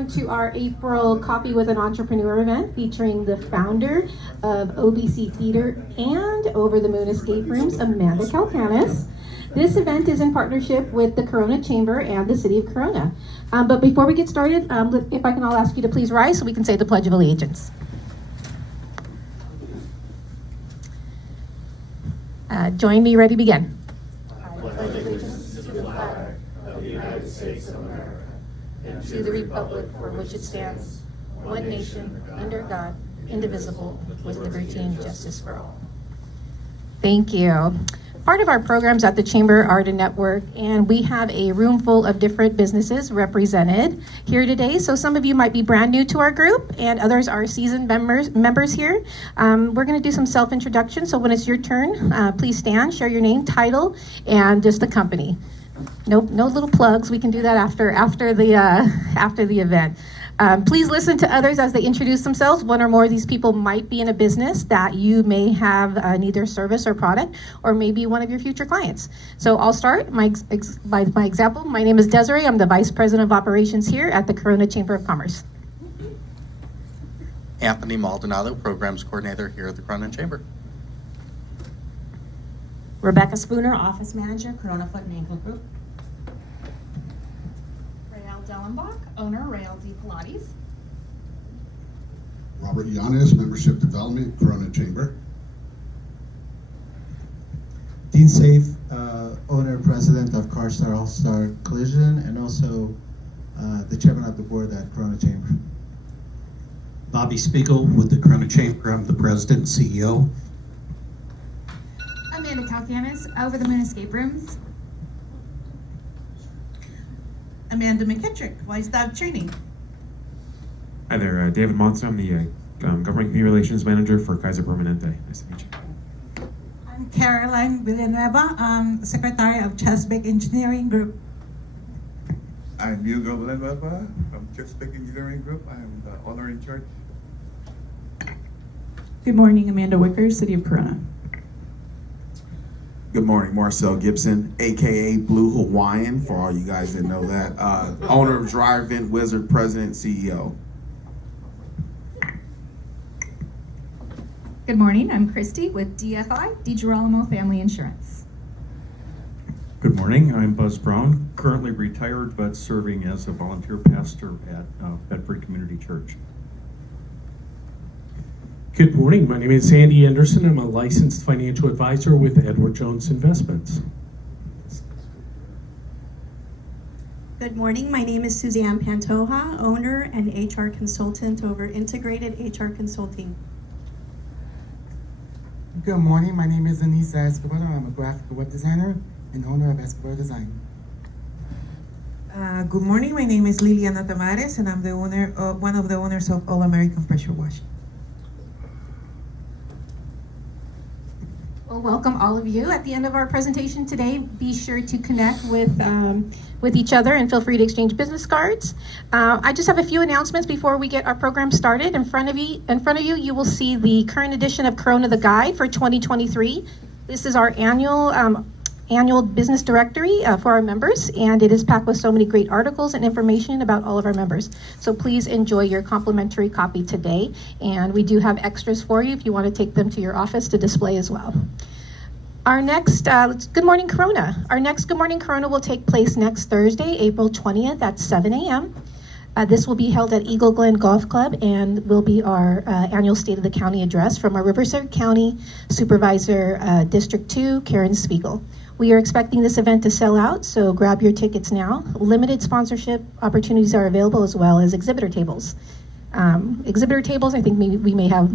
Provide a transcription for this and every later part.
welcome to our April Coffee with an Entrepreneur event featuring the founder of OBC Theater and Over the Moon Escape Rooms, Amanda Kalkanis. This event is in partnership with the Corona Chamber and the City of Corona. But before we get started, if I can all ask you to please rise so we can say the Pledge of Allegiance. Join me, ready, begin. I pledge allegiance to the flag of the United States of America and to the republic for which it stands, one nation, under God, indivisible, with liberty and justice for all. Thank you. Part of our programs at the Chamber are to network, and we have a room full of different businesses represented here today. So some of you might be brand new to our group, and others are seasoned members here. We're going to do some self-introduction, so when it's your turn, please stand, share your name, title, and just the company. No little plugs. We can do that after the event. Please listen to others as they introduce themselves. One or more of these people might be in a business that you may have need their service or product, or maybe one of your future clients. So I'll start by my example. My name is Desiree. I'm the Vice President of Operations here at the Corona Chamber of Commerce. Anthony Maldonado, Programs Coordinator here at the Corona Chamber. Rebecca Spooner, Office Manager, Corona Foot and Ankle Group. Rael Dellenbach, owner, Rael D. Pilates. Robert Yanis, Membership Development, Corona Chamber. Dean Safe, owner and president of CarStar All-Star Collision, and also the chairman of the board at Corona Chamber. Bobby Spiegel with the Corona Chamber. I'm the president and CEO. Amanda Kalkanis, Over the Moon Escape Rooms. Amanda McKittrick, Lifestyle Training. Hi there, David Monson. I'm the Government Community Relations Manager for Kaiser Permanente. Nice to meet you. I'm Caroline Villanueva, Secretary of Chesapeake Engineering Group. I'm Hugo Villanueva from Chesapeake Engineering Group. I'm the owner in charge. Good morning, Amanda Wicker, City of Corona. Good morning, Marcel Gibson, aka Blue Hawaiian, for all you guys that know that. Owner of Dryer Vent Wizard, President, CEO. Good morning, I'm Christy with DFI, DiGirolamo Family Insurance. Good morning, I'm Buzz Brown, currently retired but serving as a volunteer pastor at Bedford Community Church. Good morning, my name is Andy Anderson. I'm a licensed financial advisor with Edward Jones Investments. Good morning, my name is Suzanne Pantoja, owner and HR consultant over Integrated HR Consulting. Good morning, my name is Anissa Escobar. I'm a graphic web designer and owner of Escobar Design. Good morning, my name is Liliana Tamares and I'm the owner of one of the owners of All American Pressure Washing. Well, welcome all of you. At the end of our presentation today, be sure to connect with each other and feel free to exchange business cards. I just have a few announcements before we get our program started. In front of you, you will see the current edition of Corona the Guide for 2023. This is our annual business directory for our members, and it is packed with so many great articles and information about all of our members. So please enjoy your complimentary copy today, and we do have extras for you if you want to take them to your office to display as well. Our next Good Morning Corona. Our next Good Morning Corona will take place next Thursday, April 20th at 7 a.m. This will be held at Eagle Glen Golf Club and will be our annual State of the County address from our Riverside County Supervisor, District 2, Karen Spiegel. We are expecting this event to sell out, so grab your tickets now. Limited sponsorship opportunities are available, as well as exhibitor tables. I think we may have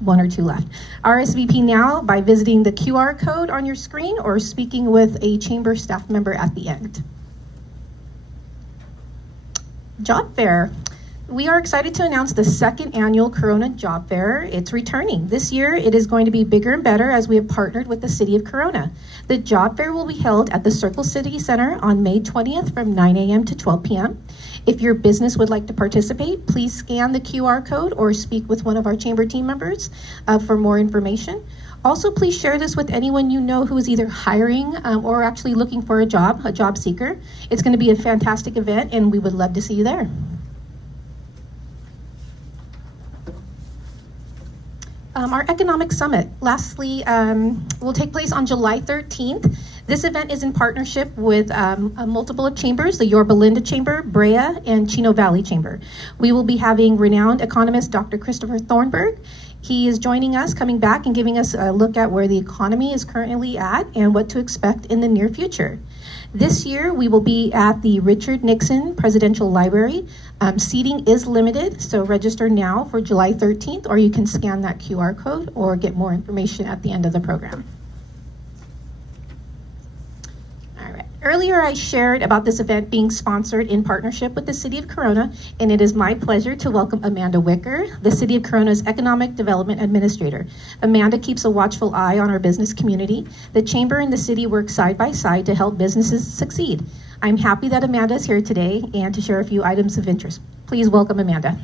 one or two left. RSVP now by visiting the QR code on your screen or speaking with a chamber staff member at the end. Job Fair. We are excited to announce the second annual Corona Job Fair. It's returning. This year, it is going to be bigger and better as we have partnered with the City of Corona. The Job Fair will be held at the Circle City Center on May 20th from 9 a.m. to 12 p.m. If your business would like to participate, please scan the QR code or speak with one of our chamber team members for more information. Also, please share this with anyone you know who is either hiring or actually looking for a job seeker. It's going to be a fantastic event, and we would love to see you there. Our economic summit, lastly, will take place on July 13th. This event is in partnership with multiple chambers, the Yorba Linda Chamber, Brea, and Chino Valley Chamber. We will be having renowned economist Dr. Christopher Thornburg. He is joining us, coming back and giving us a look at where the economy is currently at and what to expect in the near future. This year, we will be at the Richard Nixon Presidential Library. Seating is limited, so register now for July 13th, or you can scan that QR code or get more information at the end of the program. All right. Earlier, I shared about this event being sponsored in partnership with the City of Corona, and it is my pleasure to welcome Amanda Wicker, the City of Corona's Economic Development Administrator. Amanda keeps a watchful eye on our business community. The Chamber and the City work side by side to help businesses succeed. I'm happy that Amanda is here today and to share a few items of interest. Please welcome Amanda.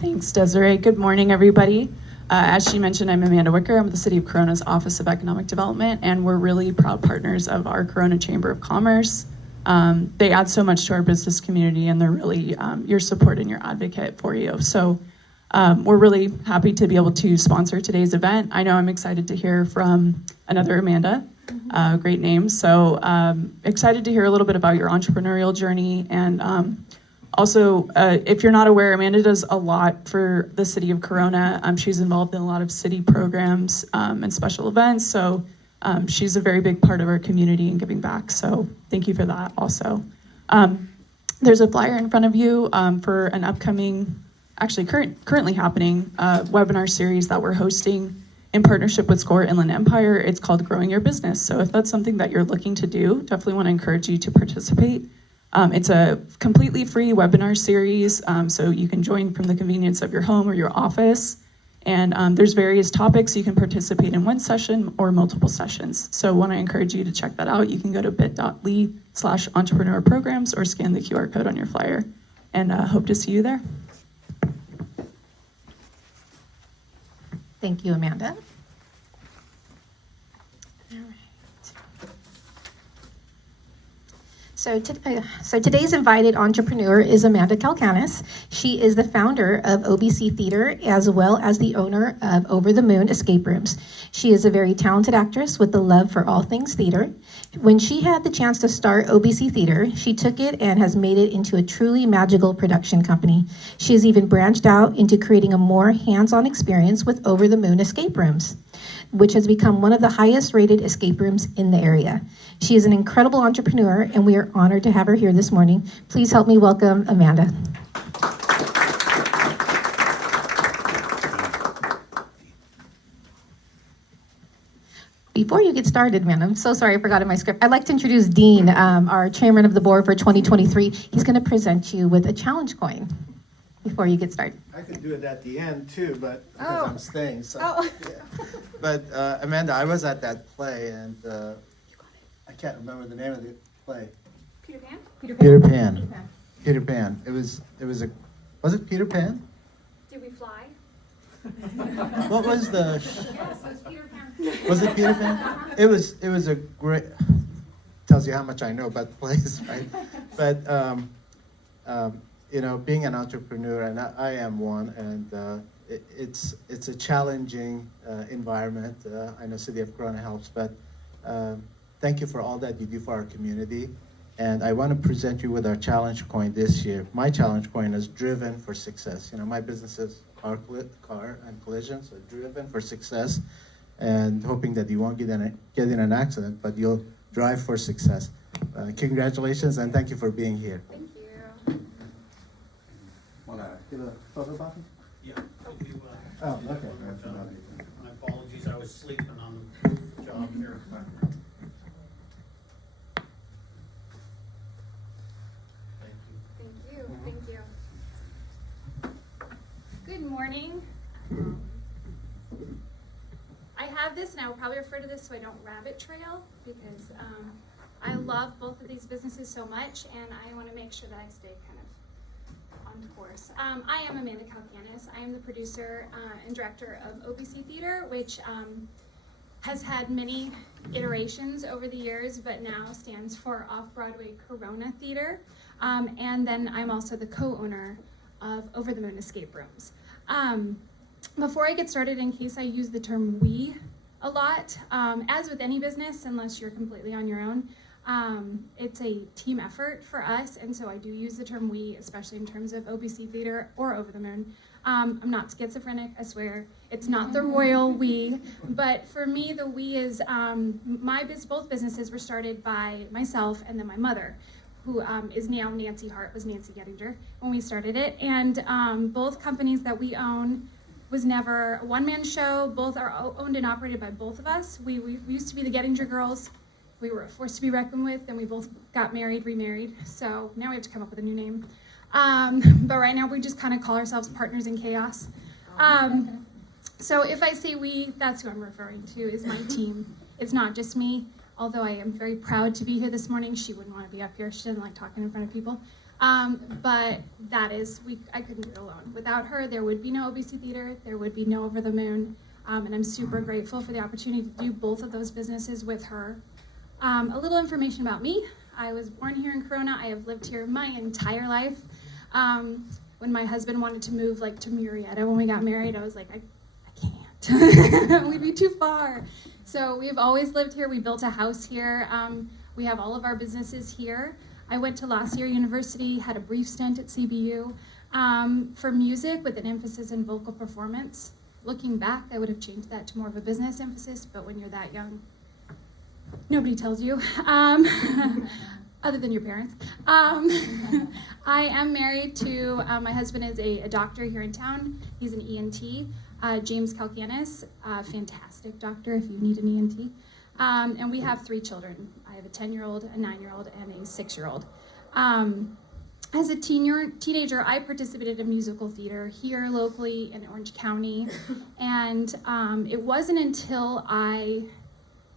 Thanks, Desiree. Good morning, everybody. As she mentioned, I'm Amanda Wicker. I'm with the City of Corona's Office of Economic Development, and we're really proud partners of our Corona Chamber of Commerce. They add so much to our business community, and they're really your support and your advocate for you. So we're really happy to be able to sponsor today's event. I know I'm excited to hear from another Amanda, great name. So excited to hear a little bit about your entrepreneurial journey. And also, if you're not aware, Amanda does a lot for the City of Corona. She's involved in a lot of city programs and special events. So she's a very big part of our community and giving back. So thank you for that also. There's a flyer in front of you for an upcoming, actually currently happening webinar series that we're hosting in partnership with SCORE Inland Empire. It's called Growing Your Business. So if that's something that you're looking to do, definitely want to encourage you to participate. It's a completely free webinar series, so you can join from the convenience of your home or your office. And there's various topics you can participate in one session or multiple sessions. So want to encourage you to check that out. You can go to bit.ly/entrepreneurprograms or scan the QR code on your flyer. And hope to see you there. Thank you, Amanda. So today's invited entrepreneur is Amanda Kalkanis. She is the founder of OBC Theater as well as the owner of Over the Moon Escape Rooms. She is a very talented actress with a love for all things theater. When she had the chance to start OBC Theater, she took it and has made it into a truly magical production company. She has even branched out into creating a more hands-on experience with Over the Moon Escape Rooms, which has become one of the highest rated escape rooms in the area. She is an incredible entrepreneur, and we are honored to have her here this morning. Please help me welcome Amanda. Before you get started, Amanda, I'm so sorry I forgot in my script. I'd like to introduce Dean, our chairman of the board for 2023. He's going to present you with a challenge coin before you get started. I could do it at the end too, but because I'm staying. So, Oh. yeah. But Amanda, I was at that play, and I can't remember the name of the play. Peter Pan? Peter Pan. Peter Pan. It was was it Peter Pan? Did we fly? What was the? Yes, it was Peter Pan. Was it Peter Pan? It was a great. Tells you how much I know about the plays, right? But you know, being an entrepreneur, and I am one, and it's a challenging environment. I know City of Corona helps, but thank you for all that you do for our community. And I want to present you with our challenge coin this year. My challenge coin is driven for success. You know, my business is car and collision, so driven for success, and hoping that you won't get in an accident, but you'll drive for success. Congratulations, and thank you for being here. Thank you. Want to give a photo, Bobby? Yeah. Oh, okay. My apologies, I was sleeping on the job here. Thank you. Thank you. Good morning. I have this, and I will probably refer to this so I don't rabbit trail, because I love both of these businesses so much, and I want to make sure that I stay kind of on course. I am Amanda Kalkanis. I am the producer and director of OBC Theater, which has had many iterations over the years, but now stands for Off-Broadway Corona Theater. And then I'm also the co-owner of Over the Moon escape rooms. Before I get started, in case I use the term we a lot, as with any business, unless you're completely on your own, it's a team effort for us, and so I do use the term we, especially in terms of OBC Theater or Over the Moon. I'm not schizophrenic, I swear. It's not the royal we, but for me, the we is, both businesses were started by myself and then my mother, who is now Nancy Hart, was Nancy Gettinger when we started it. And both companies that we own was never a one-man show. Both are owned and operated by both of us. We used to be the Gettinger Girls. We were a force to be reckoned with, and we both got married, remarried. So now we have to come up with a new name. But right now we just kind of call ourselves Partners in Chaos. So if I say we, that's who I'm referring to, is my team. It's not just me, although I am very proud to be here this morning. She wouldn't want to be up here. She doesn't like talking in front of people. But that is, I couldn't do it alone. Without her, there would be no OBC Theater, there would be no Over the Moon, and I'm super grateful for the opportunity to do both of those businesses with her. A little information about me. I was born here in Corona. I have lived here my entire life. When my husband wanted to move to Murrieta when we got married, I was like, I can't. We'd be too far. So we've always lived here. We built a house here. We have all of our businesses here. I went to La Sierra University, had a brief stint at CBU for music with an emphasis in vocal performance. Looking back, I would have changed that to more of a business emphasis, but when you're that young, nobody tells you, other than your parents. I am married to, my husband is a doctor here in town. He's an ENT, James Kalkanis, fantastic doctor if you need an ENT. And we have 3 children. I have a 10-year-old, a 9-year-old, and a 6-year-old. As a teenager, I participated in musical theater here locally in Orange County. And it wasn't until I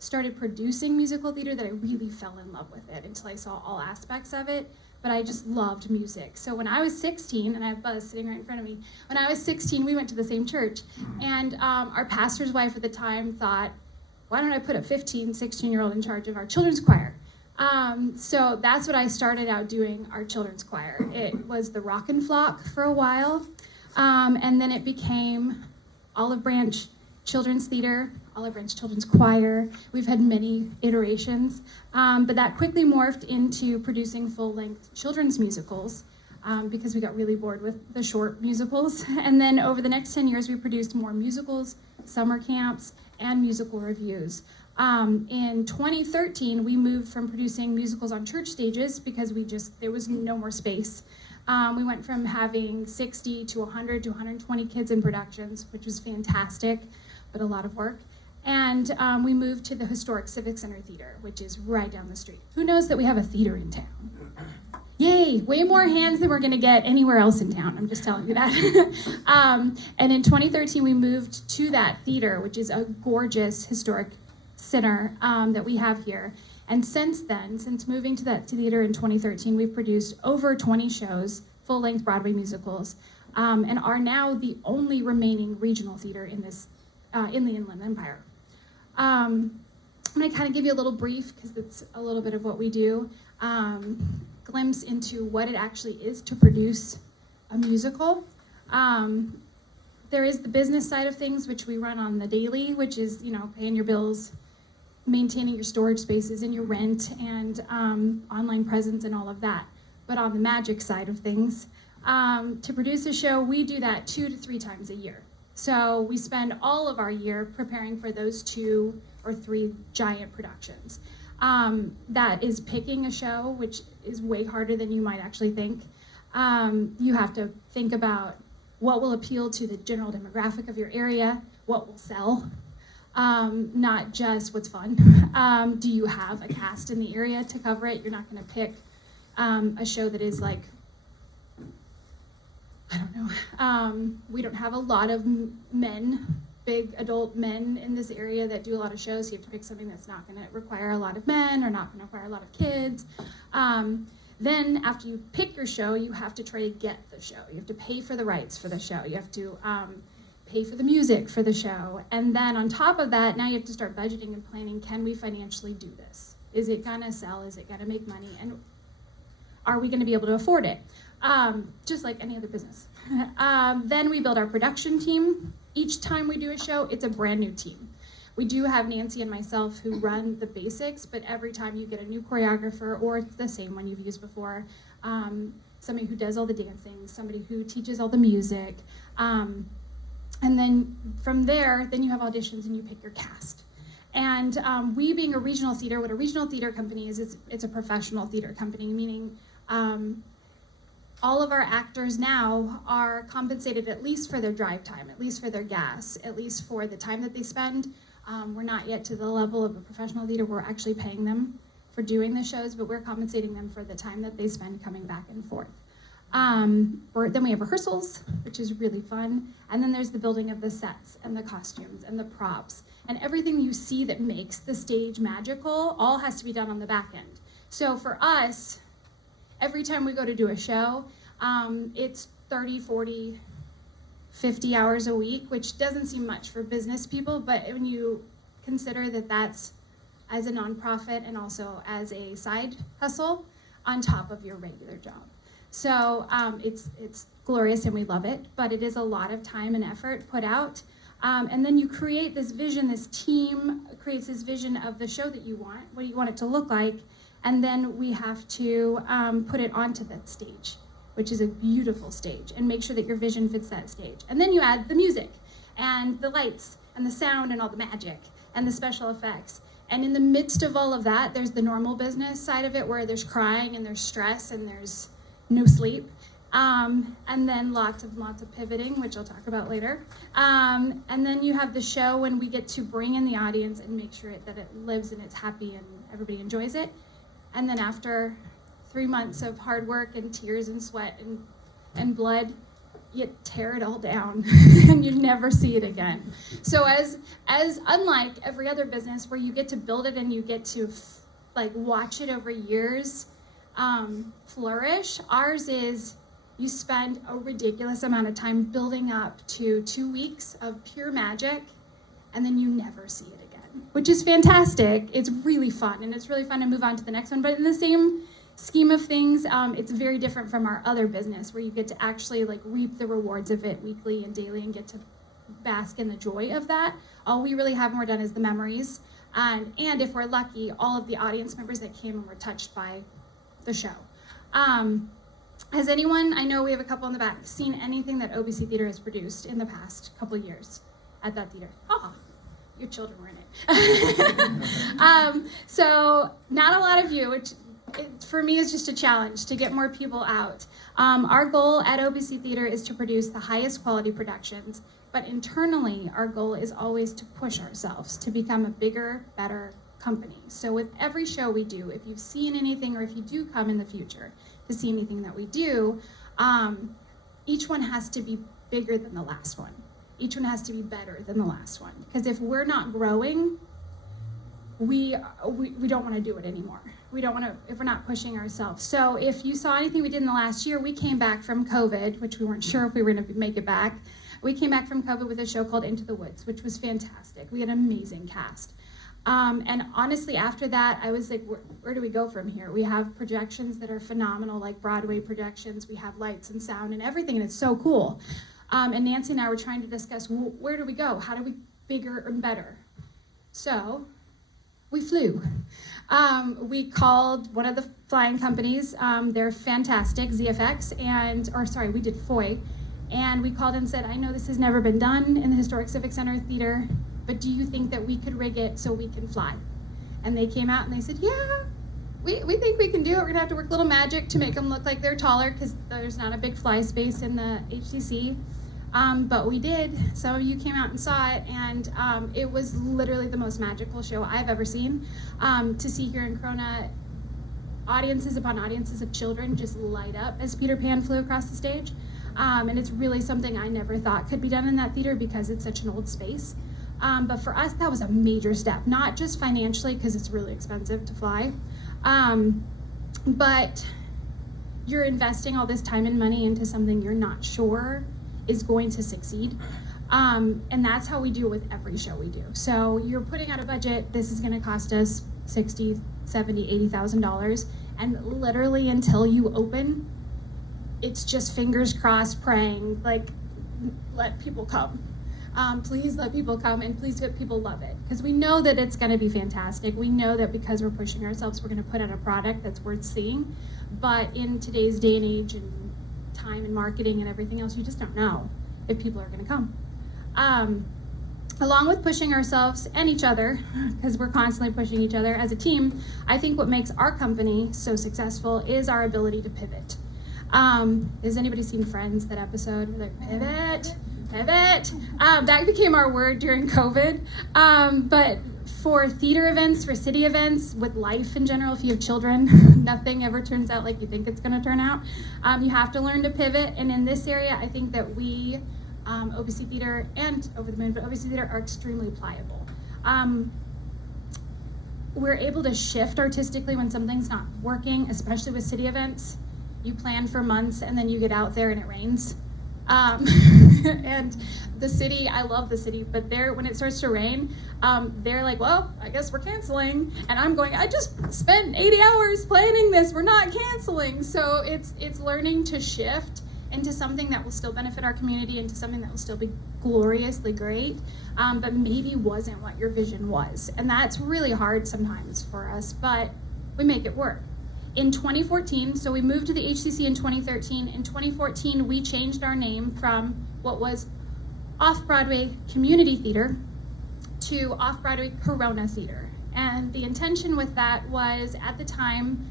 started producing musical theater that I really fell in love with it, until I saw all aspects of it. But I just loved music. So when I was 16, and I have Buzz sitting right in front of me, when I was 16, we went to the same church. And our pastor's wife at the time thought, why don't I put a 15, 16-year-old in charge of our children's choir? So that's what I started out doing, our children's choir. It was the Rockin' Flock for a while, and then it became Olive Branch Children's Theater, Olive Branch Children's Choir. We've had many iterations, but that quickly morphed into producing full-length children's musicals because we got really bored with the short musicals. And then over the next 10 years, we produced more musicals, summer camps, and musical reviews. In 2013, we moved from producing musicals on church stages because there was no more space. We went from having 60 to 100 to 120 kids in productions, which was fantastic, but a lot of work. And we moved to the historic Civic Center Theater, which is right down the street. Who knows that we have a theater in town? Yay, way more hands than we're gonna get anywhere else in town, I'm just telling you that. And in 2013, we moved to that theater, which is a gorgeous historic center that we have here. And since then, since moving to that theater in 2013, we've produced over 20 shows, full-length Broadway musicals, and are now the only remaining regional theater in this, in the Inland Empire. I'm gonna kind of give you a little brief, because it's a little bit of what we do. Glimpse into what it actually is to produce a musical. There is the business side of things, which we run on the daily, which is, paying your bills, maintaining your storage spaces and your rent, and online presence and all of that. But on the magic side of things, to produce a show, we do that 2 to 3 times a year. So we spend all of our year preparing for those 2 or 3 giant productions. That is picking a show, which is way harder than you might actually think. You have to think about what will appeal to the general demographic of your area, what will sell, not just what's fun. Do you have a cast in the area to cover it? You're not gonna pick a show that is like, I don't know. We don't have a lot of men, big adult men in this area that do a lot of shows. You have to pick something that's not gonna require a lot of men or not gonna require a lot of kids. Then after you pick your show, you have to try to get the show. You have to pay for the rights for the show. You have to pay for the music for the show. And then on top of that, now you have to start budgeting and planning. Can we financially do this? Is it gonna sell? Is it gonna make money? And are we gonna be able to afford it? Just like any other business. Then we build our production team. Each time we do a show, it's a brand new team. We do have Nancy and myself who run the basics, but every time you get a new choreographer or the same one you've used before, somebody who does all the dancing, somebody who teaches all the music, and then from there, then you have auditions and you pick your cast. And we, being a regional theater, what a regional theater company is, it's a professional theater company, meaning all of our actors now are compensated at least for their drive time, at least for their gas, at least for the time that they spend. We're not yet to the level of a professional theater. We're actually paying them for doing the shows, but we're compensating them for the time that they spend coming back and forth. Then we have rehearsals, which is really fun. And then there's the building of the sets and the costumes and the props. And everything you see that makes the stage magical all has to be done on the back end. So for us, every time we go to do a show, it's 30, 40, 50 hours a week, which doesn't seem much for business people, but when you consider that that's as a nonprofit and also as a side hustle on top of your regular job. So it's glorious and we love it, but it is a lot of time and effort put out. And then you create this vision, this team creates this vision of the show that you want, what do you want it to look like, and then we have to put it onto that stage, which is a beautiful stage, and make sure that your vision fits that stage. And then you add the music and the lights and the sound and all the magic and the special effects. And in the midst of all of that, there's the normal business side of it where there's crying and there's stress and there's no sleep. And then lots of pivoting, which I'll talk about later. And then you have the show when we get to bring in the audience and make sure that it lives and it's happy and everybody enjoys it. And then after 3 months of hard work and tears and sweat and blood, you tear it all down and you never see it again. So as unlike every other business where you get to build it and you get to like watch it over years flourish, ours is you spend a ridiculous amount of time building up to 2 weeks of pure magic and then you never see it again, which is fantastic. It's really fun, and it's really fun to move on to the next one. But in the same scheme of things, it's very different from our other business where you get to actually like reap the rewards of it weekly and daily and get to bask in the joy of that. All we really have more done is the memories. And if we're lucky, all of the audience members that came and were touched by the show. Has anyone, I know we have a couple in the back, seen anything that OBC Theater has produced in the past couple of years at that theater? Oh, your children were in it. So not a lot of you, which for me is just a challenge to get more people out. Our goal at OBC Theater is to produce the highest quality productions, but internally our goal is always to push ourselves to become a bigger, better company. So with every show we do, if you've seen anything or if you do come in the future to see anything that we do, each one has to be bigger than the last one. Each one has to be better than the last one. Because if we're not growing, we don't want to do it anymore. We don't want to, if we're not pushing ourselves. So if you saw anything we did in the last year, we came back from COVID, which we weren't sure if we were going to make it back. We came back from COVID with a show called Into the Woods, which was fantastic. We had an amazing cast. And honestly, after that, I was like, where do we go from here? We have projections that are phenomenal, like Broadway projections. We have lights and sound and everything, and it's so cool. And Nancy and I were trying to discuss, where do we go? How do we bigger and better? So we flew. We called one of the flying companies. They're fantastic, ZFX, we did FOI. And we called and said, I know this has never been done in the Historic Civic Center Theater, but do you think that we could rig it so we can fly? And they came out and they said, yeah, we think we can do it. We're gonna have to work a little magic to make them look like they're taller because there's not a big fly space in the HCC. But we did. Some of you came out and saw it, and it was literally the most magical show I've ever seen. To see here in Corona, audiences upon audiences of children just light up as Peter Pan flew across the stage. And it's really something I never thought could be done in that theater because it's such an old space. But for us, that was a major step, not just financially because it's really expensive to fly, but you're investing all this time and money into something you're not sure is going to succeed. And that's how we do it with every show we do. So you're putting out a budget, this is gonna cost us $60,000, $70,000, $80,000, and literally until you open, it's just fingers crossed, praying, like, let people come. Please let people come, and please let people love it. Because we know that it's gonna be fantastic. We know that because we're pushing ourselves, we're gonna put out a product that's worth seeing. But in today's day and age and time and marketing and everything else, you just don't know if people are gonna come. Along with pushing ourselves and each other, because we're constantly pushing each other as a team, I think what makes our company so successful is our ability to pivot. Has anybody seen Friends, that episode? Like, pivot. That became our word during COVID. But for theater events, for city events, with life in general, if you have children, nothing ever turns out like you think it's gonna turn out. You have to learn to pivot. And in this area, I think that we, OBC Theater and Over the Moon, but OBC Theater are extremely pliable. We're able to shift artistically when something's not working, especially with city events. You plan for months and then you get out there and it rains. And the city, I love the city, but when it starts to rain, they're like, well, I guess we're canceling. And I'm going, I just spent 80 hours planning this, we're not canceling. So it's learning to shift into something that will still benefit our community, into something that will still be gloriously great, but maybe wasn't what your vision was. And that's really hard sometimes for us, but we make it work. In 2014, so we moved to the HCC in 2013. In 2014, we changed our name from what was Off-Broadway Community Theater to Off-Broadway Corona Theater. And the intention with that was, at the time,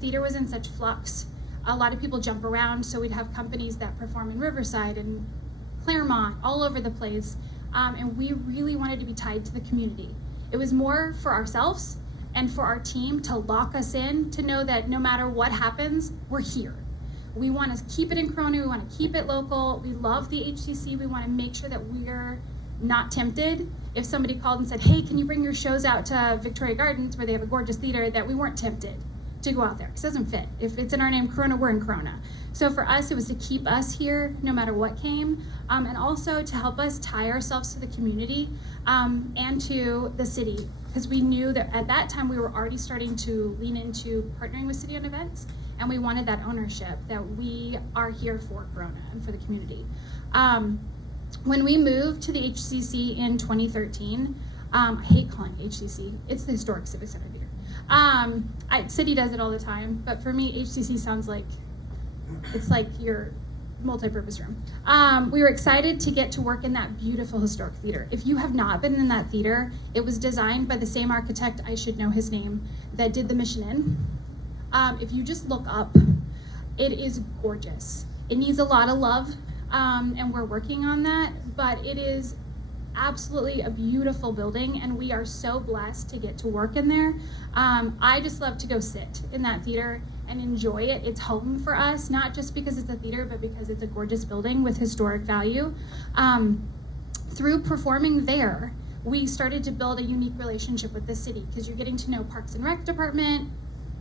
theater was in such flux. A lot of people jump around, so we'd have companies that perform in Riverside and Claremont, all over the place. And we really wanted to be tied to the community. It was more for ourselves and for our team to lock us in, to know that no matter what happens, we're here. We want to keep it in Corona, we want to keep it local. We love the HCC, we want to make sure that we're not tempted. If somebody called and said, hey, can you bring your shows out to Victoria Gardens, where they have a gorgeous theater, that we weren't tempted to go out there, because it doesn't fit. If it's in our name, Corona, we're in Corona. So for us, it was to keep us here no matter what came, and also to help us tie ourselves to the community and to the city, because we knew that at that time we were already starting to lean into partnering with city-owned events, and we wanted that ownership, that we are here for Corona and for the community. When we moved to the HCC in 2013, I hate calling it HCC, it's the Historic Civic Center Theater. City does it all the time, but for me, HCC sounds like, it's like your multi-purpose room. We were excited to get to work in that beautiful historic theater. If you have not been in that theater, it was designed by the same architect, I should know his name, that did the Mission Inn. If you just look up, it is gorgeous. It needs a lot of love, and we're working on that, but it is absolutely a beautiful building, and we are so blessed to get to work in there. I just love to go sit in that theater and enjoy it. It's home for us, not just because it's a theater, but because it's a gorgeous building with historic value. Through performing there, we started to build a unique relationship with the city, because you're getting to know Parks and Rec Department,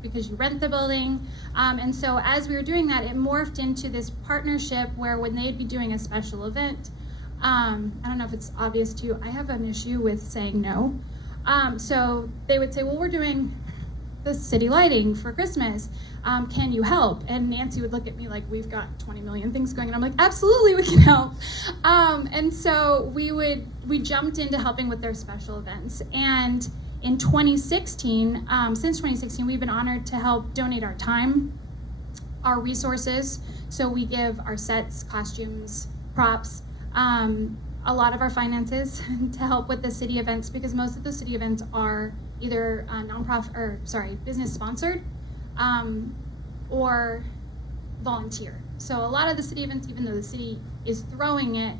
because you rent the building. And so as we were doing that, it morphed into this partnership where when they'd be doing a special event, I don't know if it's obvious to you, I have an issue with saying no. So they would say, well, we're doing the city lighting for Christmas. Can you help? And Nancy would look at me like, we've got 20 million things going. And I'm like, absolutely, we can help. And so we jumped into helping with their special events. And in 2016, since 2016, we've been honored to help donate our time, our resources. So we give our sets, costumes, props, a lot of our finances to help with the city events, because most of the city events are either business sponsored or volunteer. So a lot of the city events, even though the city is throwing it,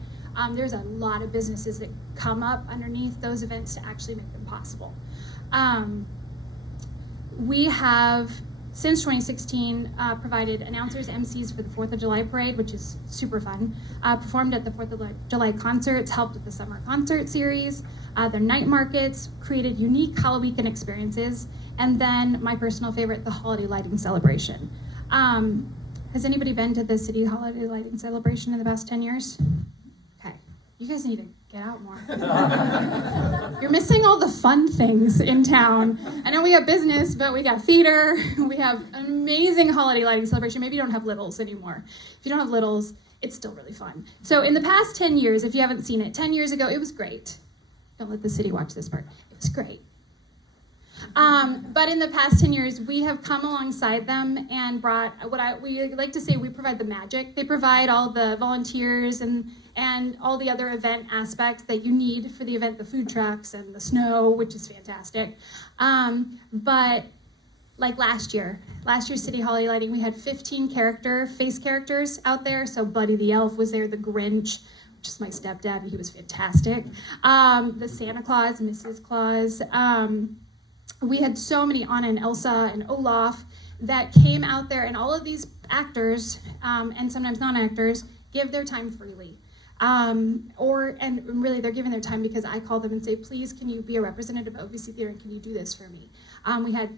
there's a lot of businesses that come up underneath those events to actually make them possible. We have, since 2016, provided announcers, MCs for the 4th of July parade, which is super fun, performed at the 4th of July concerts, helped with the summer concert series, their night markets, created unique Halloween experiences, and then my personal favorite, the holiday lighting celebration. Has anybody been to the city holiday lighting celebration in the past 10 years? Okay, you guys need to get out more. You're missing all the fun things in town. I know we have business, but we got theater. We have an amazing holiday lighting celebration. Maybe you don't have littles anymore. If you don't have littles, it's still really fun. So in the past 10 years, if you haven't seen it, 10 years ago, it was great. Don't let the city watch this part. It was great. But in the past 10 years, we have come alongside them and brought we like to say we provide the magic. They provide all the volunteers and all the other event aspects that you need for the event, the food trucks and the snow, which is fantastic. But like last year's City Holiday Lighting, we had 15 face characters out there. So Buddy the Elf was there, the Grinch, which is my stepdad, and he was fantastic. The Santa Claus, Mrs. Claus. We had so many, Anna and Elsa and Olaf, that came out there, and all of these actors, and sometimes non-actors, give their time freely. And really they're giving their time because I call them and say, please, can you be a representative of OVC Theater and can you do this for me? We had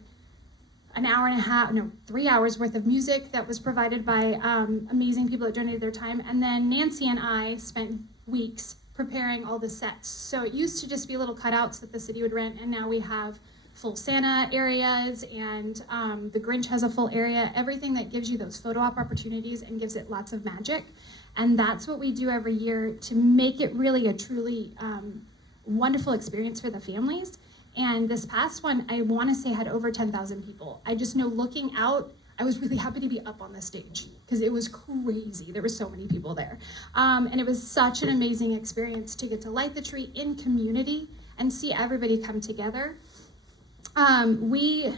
3 hours worth of music that was provided by amazing people that donated their time. And then Nancy and I spent weeks preparing all the sets. So it used to just be little cutouts that the city would rent, and now we have full Santa areas, and the Grinch has a full area, everything that gives you those photo op opportunities and gives it lots of magic. And that's what we do every year to make it really a truly wonderful experience for the families. And this past one, I want to say had over 10,000 people. I just know looking out, I was really happy to be up on the stage because it was crazy. There were so many people there. And it was such an amazing experience to get to light the tree in community and see everybody come together. We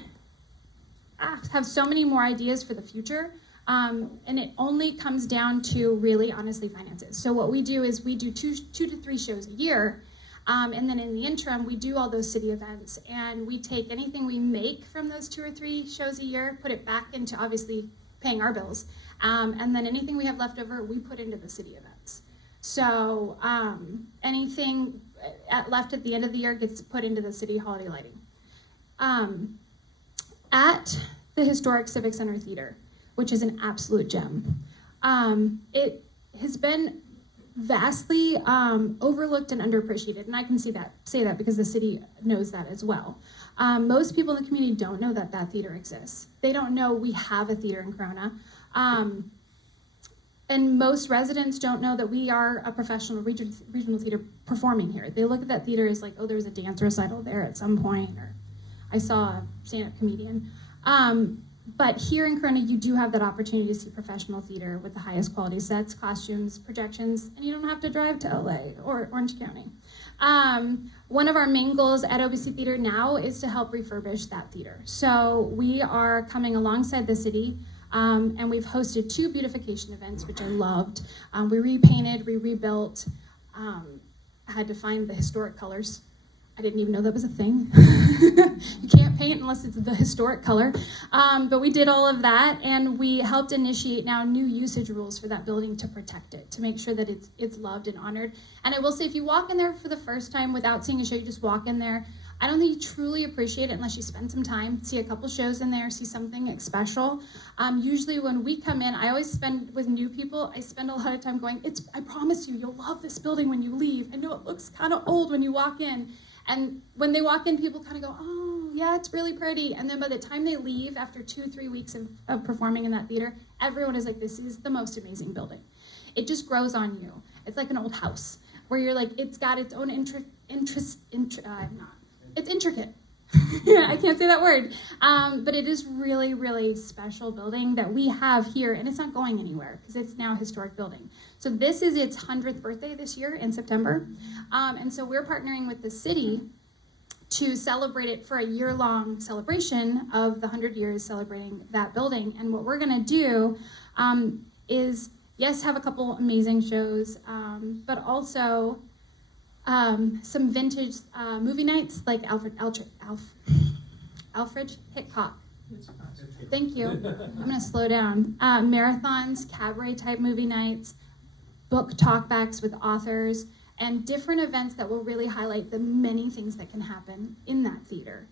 have so many more ideas for the future, and it only comes down to really, honestly, finances. So what we do is we do two to three shows a year, and then in the interim, we do all those city events, and we take anything we make from those 2 or 3 shows a year, put it back into obviously paying our bills, and then anything we have left over, we put into the city events. So anything left at the end of the year gets put into the city holiday lighting. At the historic Civic Center Theater, which is an absolute gem. It has been vastly overlooked and underappreciated, and I can say that because the city knows that as well. Most people in the community don't know that that theater exists. They don't know we have a theater in Corona. And most residents don't know that we are a professional regional theater performing here. They look at that theater as like, oh, there was a dance recital there at some point, or I saw a stand-up comedian. But here in Corona, you do have that opportunity to see professional theater with the highest quality sets, costumes, projections, and you don't have to drive to LA or Orange County. One of our main goals at OVC Theater now is to help refurbish that theater. So we are coming alongside the city, and we've hosted 2 beautification events, which I loved. We repainted, we rebuilt, had to find the historic colors. I didn't even know that was a thing. You can't paint unless it's the historic color. But we did all of that, and we helped initiate now new usage rules for that building to protect it, to make sure that it's loved and honored. And I will say, if you walk in there for the first time without seeing a show, you just walk in there, I don't think you truly appreciate it unless you spend some time, see a couple shows in there, see something special. Usually when we come in, I always spend, with new people, I spend a lot of time going, I promise you, you'll love this building when you leave. I know it looks kind of old when you walk in. And when they walk in, people kind of go, oh, yeah, it's really pretty. And then by the time they leave, after 2 or 3 weeks of performing in that theater, everyone is like, this is the most amazing building. It just grows on you. It's like an old house where you're like, it's got its own it's intricate. I can't say that word. But it is really, really special building that we have here, and it's not going anywhere because it's now a historic building. So this is its 100th birthday this year in September. And so we're partnering with the city to celebrate it for a year-long celebration of the 100 years celebrating that building. And what we're gonna do is, yes, have a couple amazing shows, but also some vintage movie nights like Alfred Hitchcock. Thank you. I'm gonna slow down. Marathons, cabaret type movie nights, book talkbacks with authors, and different events that will really highlight the many things that can happen in that theater.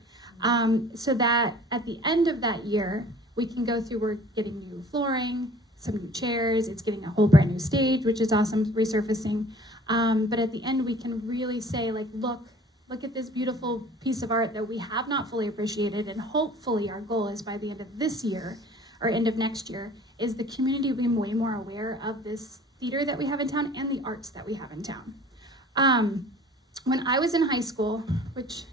So that at the end of that year, we can go through, we're getting new flooring, some new chairs, it's getting a whole brand new stage, which is awesome, resurfacing. But at the end, we can really say, like, look at this beautiful piece of art that we have not fully appreciated, and hopefully our goal is by the end of this year, or end of next year, is the community being way more aware of this theater that we have in town and the arts that we have in town. When I was in high school, which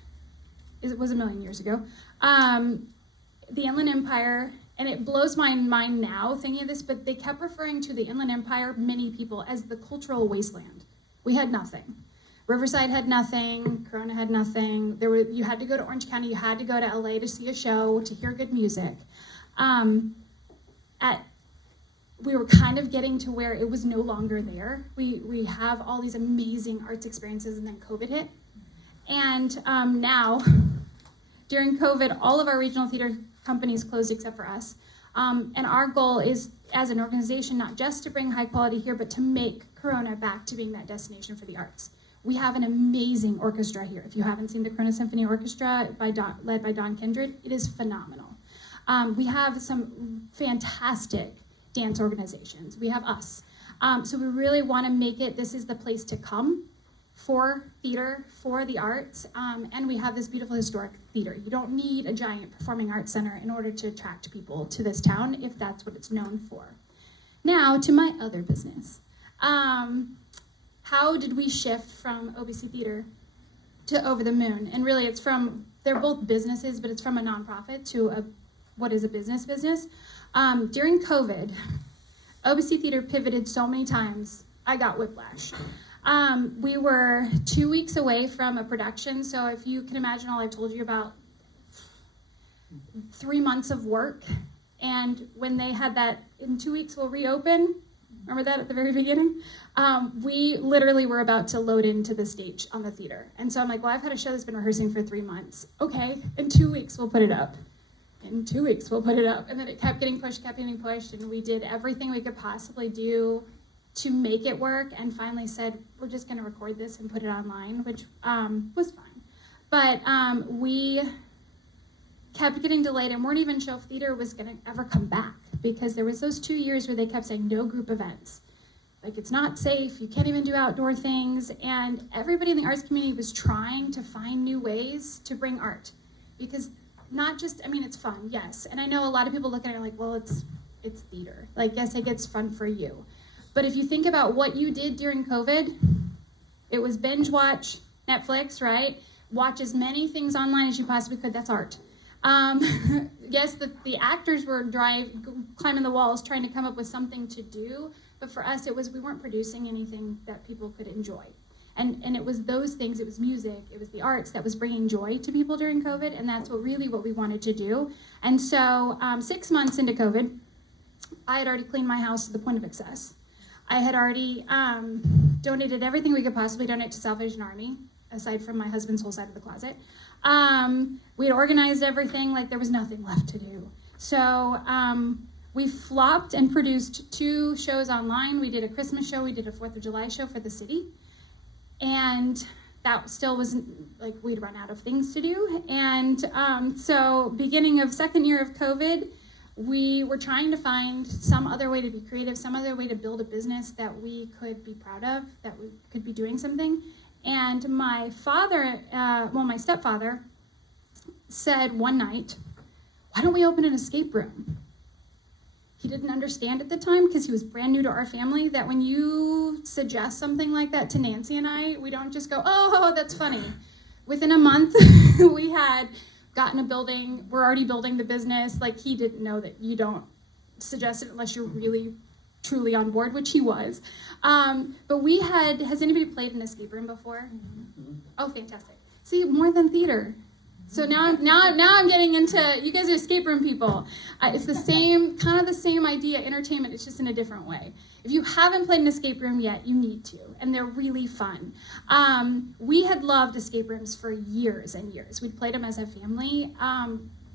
was a million years ago, the Inland Empire, and it blows my mind now thinking of this, but they kept referring to the Inland Empire, many people, as the cultural wasteland. We had nothing. Riverside had nothing, Corona had nothing. You had to go to Orange County, you had to go to LA to see a show, to hear good music. We were kind of getting to where it was no longer there. We have all these amazing arts experiences, and then COVID hit. And now, during COVID, all of our regional theater companies closed except for us. And our goal is, as an organization, not just to bring high quality here, but to make Corona back to being that destination for the arts. We have an amazing orchestra here. If you haven't seen the Corona Symphony Orchestra led by Don Kindred, it is phenomenal. We have some fantastic dance organizations. We have us. So we really want to make it, this is the place to come for theater, for the arts, and we have this beautiful historic theater. You don't need a giant performing arts center in order to attract people to this town if that's what it's known for. Now to my other business. How did we shift from OBC Theater to Over the Moon? And really it's from, they're both businesses, but it's from a nonprofit to what is a business. During COVID, OBC Theater pivoted so many times, I got whiplash. We were 2 weeks away from a production, so if you can imagine all I've told you about, 3 months of work, and when they had that, in 2 weeks we'll reopen, remember that at the very beginning? We literally were about to load into the stage on the theater. And so I'm like, well, I've had a show that's been rehearsing for 3 months. Okay, in 2 weeks we'll put it up. In 2 weeks we'll put it up. And then it kept getting pushed, and we did everything we could possibly do to make it work, and finally said, we're just gonna record this and put it online, which was fine. But we kept getting delayed and weren't even sure if theater was gonna ever come back, because there was those 2 years where they kept saying no group events. Like, it's not safe, you can't even do outdoor things, and everybody in the arts community was trying to find new ways to bring art. Because not just, I mean, it's fun, yes, and I know a lot of people look at it like, well, it's theater. Like, yes, it gets fun for you. But if you think about what you did during COVID, it was binge watch Netflix, right? Watch as many things online as you possibly could, that's art. Yes, the actors were climbing the walls trying to come up with something to do, but for us it was, we weren't producing anything that people could enjoy. And it was those things, it was music, it was the arts that was bringing joy to people during COVID, and that's what we wanted to do. And so 6 months into COVID, I had already cleaned my house to the point of excess. I had already donated everything we could possibly donate to Salvation Army, aside from my husband's whole side of the closet. We had organized everything, like there was nothing left to do. So we flopped and produced 2 shows online. We did a Christmas show, we did a 4th of July show for the city. And that still wasn't, like, we'd run out of things to do. And so beginning of second year of COVID, we were trying to find some other way to be creative, some other way to build a business that we could be proud of, that we could be doing something. And my father, my stepfather, said one night, why don't we open an escape room? He didn't understand at the time, because he was brand new to our family, that when you suggest something like that to Nancy and I, we don't just go, oh, that's funny. Within a month, we had gotten a building, we're already building the business. Like, he didn't know that you don't suggest it unless you're really, truly on board, which he was. But we had, has anybody played an escape room before? Mm-hmm. Oh, fantastic. See, more than theater. So now I'm getting into, you guys are escape room people. It's the same, kind of the same idea, entertainment, it's just in a different way. If you haven't played an escape room yet, you need to, and they're really fun. We had loved escape rooms for years and years. We'd played them as a family,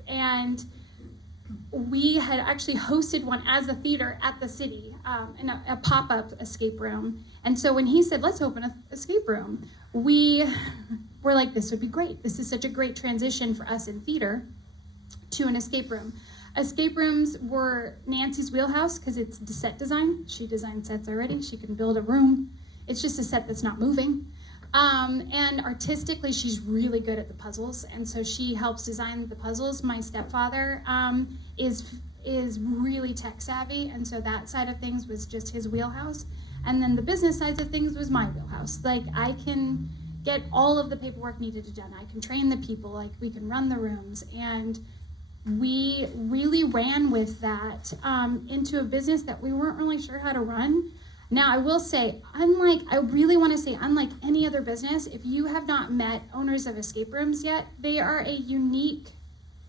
and we had actually hosted one as a theater at the city, in a pop-up escape room. And so when he said, let's open an escape room, we were like, this would be great. This is such a great transition for us in theater to an escape room. Escape rooms were Nancy's wheelhouse because it's set design. She designed sets already. She can build a room It's just a set that's not moving. And artistically, she's really good at the puzzles, and so she helps design the puzzles. My stepfather is really tech savvy, and so that side of things was just his wheelhouse. And then the business side of things was my wheelhouse. Like, I can get all of the paperwork needed to done. I can train the people, like we can run the rooms, and we really ran with that into a business that we weren't really sure how to run. Now, I will say, unlike any other business, if you have not met owners of escape rooms yet, they are a unique,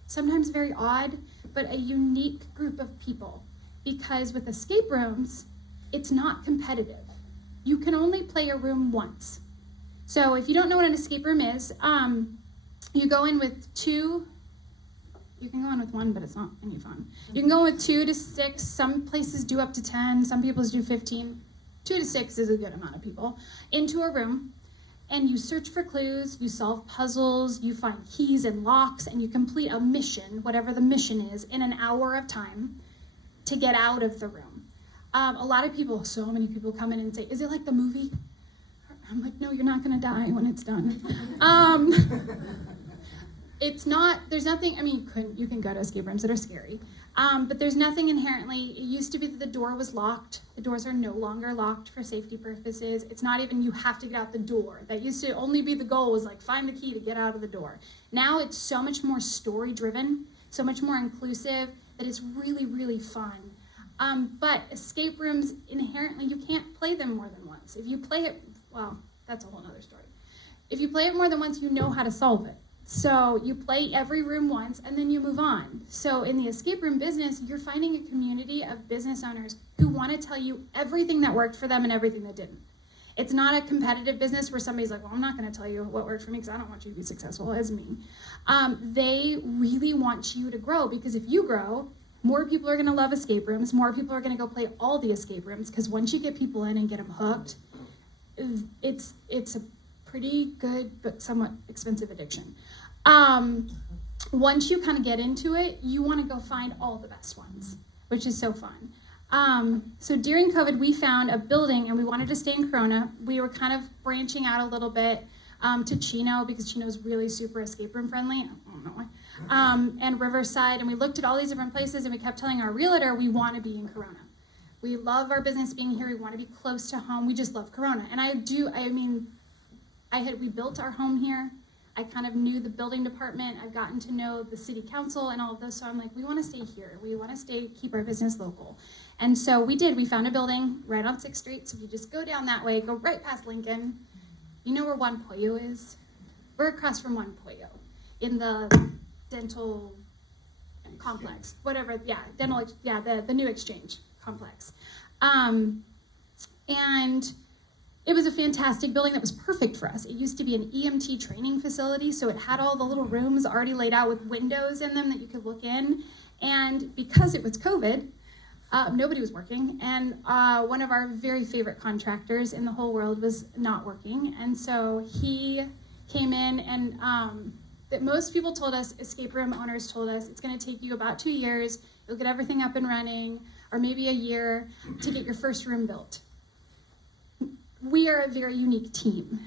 sometimes very odd, but a unique group of people. Because with escape rooms, it's not competitive. You can only play a room once. So if you don't know what an escape room is, you go in with two. You can go in with one, but it's not any fun. You can go with 2 to 6. Some places do up to 10. Some people do 15. 2 to 6 is a good amount of people into a room, and you search for clues, you solve puzzles, you find keys and locks, and you complete a mission, whatever the mission is, in an hour of time to get out of the room. A lot of people, so many people come in and say, "Is it like the movie?" I'm like, "No, you're not gonna die when it's done." It's not, there's nothing, I mean, you can go to escape rooms that are scary, but there's nothing inherently, it used to be that the door was locked. The doors are no longer locked for safety purposes. It's not even you have to get out the door. That used to only be the goal, was like find the key to get out of the door. Now it's so much more story driven, so much more inclusive, that it's really, really fun. But escape rooms, inherently, you can't play them more than once. If you play it, well, that's a whole nother story. If you play it more than once, you know how to solve it. So you play every room once and then you move on. So in the escape room business, you're finding a community of business owners who want to tell you everything that worked for them and everything that didn't. It's not a competitive business where somebody's like, "Well, I'm not going to tell you what worked for me because I don't want you to be successful as me." They really want you to grow, because if you grow, more people are going to love escape rooms. More people are going to go play all the escape rooms, because once you get people in and get them hooked, it's a pretty good but somewhat expensive addiction. Once you kind of get into it, you want to go find all the best ones, which is so fun. So during COVID, we found a building, and we wanted to stay in Corona. We were kind of branching out a little bit to Chino, because Chino's really super escape room friendly. I don't know why. And Riverside, and we looked at all these different places, and we kept telling our realtor we want to be in Corona. We love our business being here. We want to be close to home. We just love Corona. And we built our home here. I kind of knew the building department. I've gotten to know the city council and all of those. So I'm like, we want to stay here. We want to keep our business local. And so we did. We found a building right on 6th Street. So if you just go down that way, go right past Lincoln. You know where Juan Pollo is? We're across from Juan Pollo in the dental complex, whatever. Yeah, the new exchange complex. And it was a fantastic building that was perfect for us. It used to be an EMT training facility, so it had all the little rooms already laid out with windows in them that you could look in. And because it was COVID, nobody was working, and one of our very favorite contractors in the whole world was not working. And so he came in, and that most people told us, escape room owners told us, it's going to take you about 2 years. You'll get everything up and running, or maybe a year to get your first room built. We are a very unique team,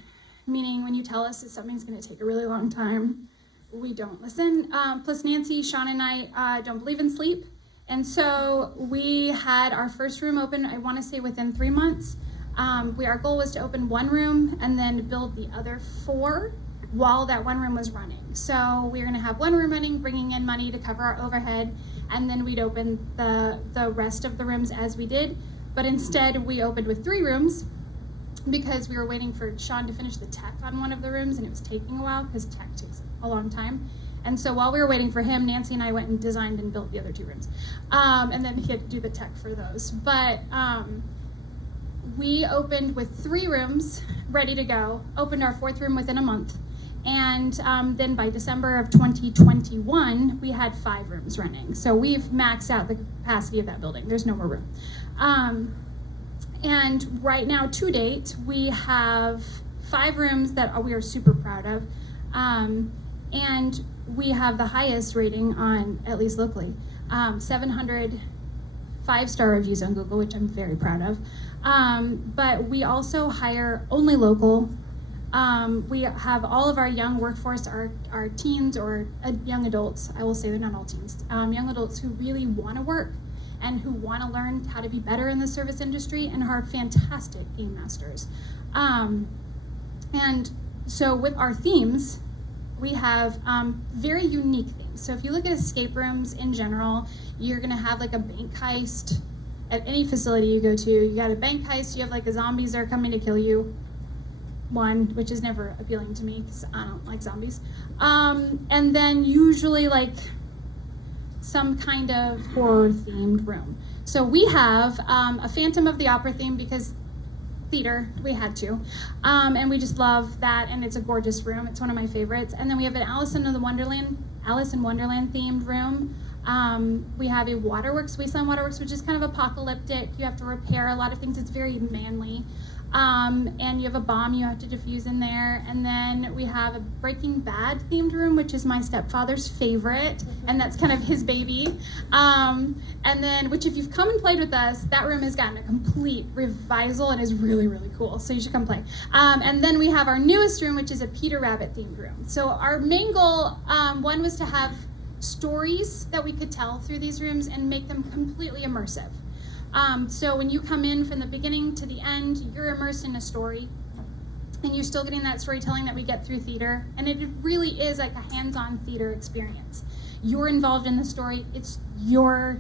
meaning when you tell us that something's going to take a really long time, we don't listen. Plus Nancy, Sean, and I don't believe in sleep. And so we had our first room open, I want to say within 3 months. Our goal was to open 1 room and then build the other 4 while that 1 room was running. So we were going to have 1 room running, bringing in money to cover our overhead, and then we'd open the rest of the rooms as we did. But instead, we opened with 3 rooms, because we were waiting for Sean to finish the tech on one of the rooms, and it was taking a while because tech takes a long time. And so while we were waiting for him, Nancy and I went and designed and built the other 2 rooms. And then he had to do the tech for those. But we opened with 3 rooms ready to go, opened our 4th room within a month. And then by December of 2021, we had 5 rooms running. So we've maxed out the capacity of that building. There's no more room. And right now, to date, we have 5 rooms that we are super proud of. And we have the highest rating on, at least locally, 700 5-star reviews on Google, which I'm very proud of. But we also hire only local. We have all of our young workforce, our teens or young adults, I will say they're not all teens, young adults who really want to work and who want to learn how to be better in the service industry and are fantastic game masters. And so with our themes, we have very unique themes. So if you look at escape rooms in general, you're gonna have like a bank heist at any facility you go to. You got a bank heist, you have like the zombies that are coming to kill you. One, which is never appealing to me because I don't like zombies. And then usually like some kind of horror themed room. So we have a Phantom of the Opera theme because theater, we had to. And we just love that, and it's a gorgeous room. It's one of my favorites. And then we have an Alice in Wonderland themed room. We have a Wasteland Waterworks, which is kind of apocalyptic. You have to repair a lot of things. It's very manly. And you have a bomb you have to defuse in there. And then we have a Breaking Bad themed room, which is my stepfather's favorite, and that's kind of his baby. And then, which if you've come and played with us, that room has gotten a complete revisal and is really, really cool. So you should come play. And then we have our newest room, which is a Peter Rabbit themed room. So our main goal, one was to have stories that we could tell through these rooms and make them completely immersive. So when you come in from the beginning to the end, you're immersed in a story, and you're still getting that storytelling that we get through theater, and it really is like a hands-on theater experience. You're involved in the story, it's your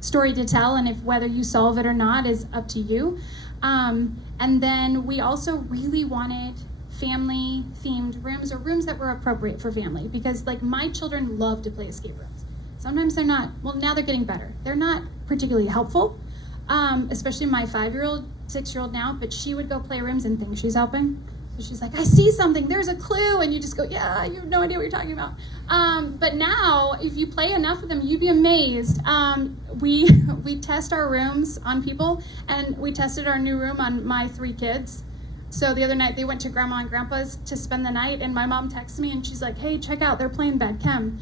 story to tell, and if whether you solve it or not is up to you. And then we also really wanted family-themed rooms, or rooms that were appropriate for family, because like my children love to play escape rooms. Sometimes they're not, well now they're getting better. They're not particularly helpful. Especially my 5-year-old, 6-year-old now, but she would go play rooms and think she's helping. So she's like, I see something, there's a clue, and you just go, yeah, you have no idea what you're talking about. But now, if you play enough of them, you'd be amazed. We test our rooms on people, and we tested our new room on my 3 kids. So the other night, they went to Grandma and Grandpa's to spend the night, and my mom texted me, and she's like, hey, check out, they're playing Bad Chem.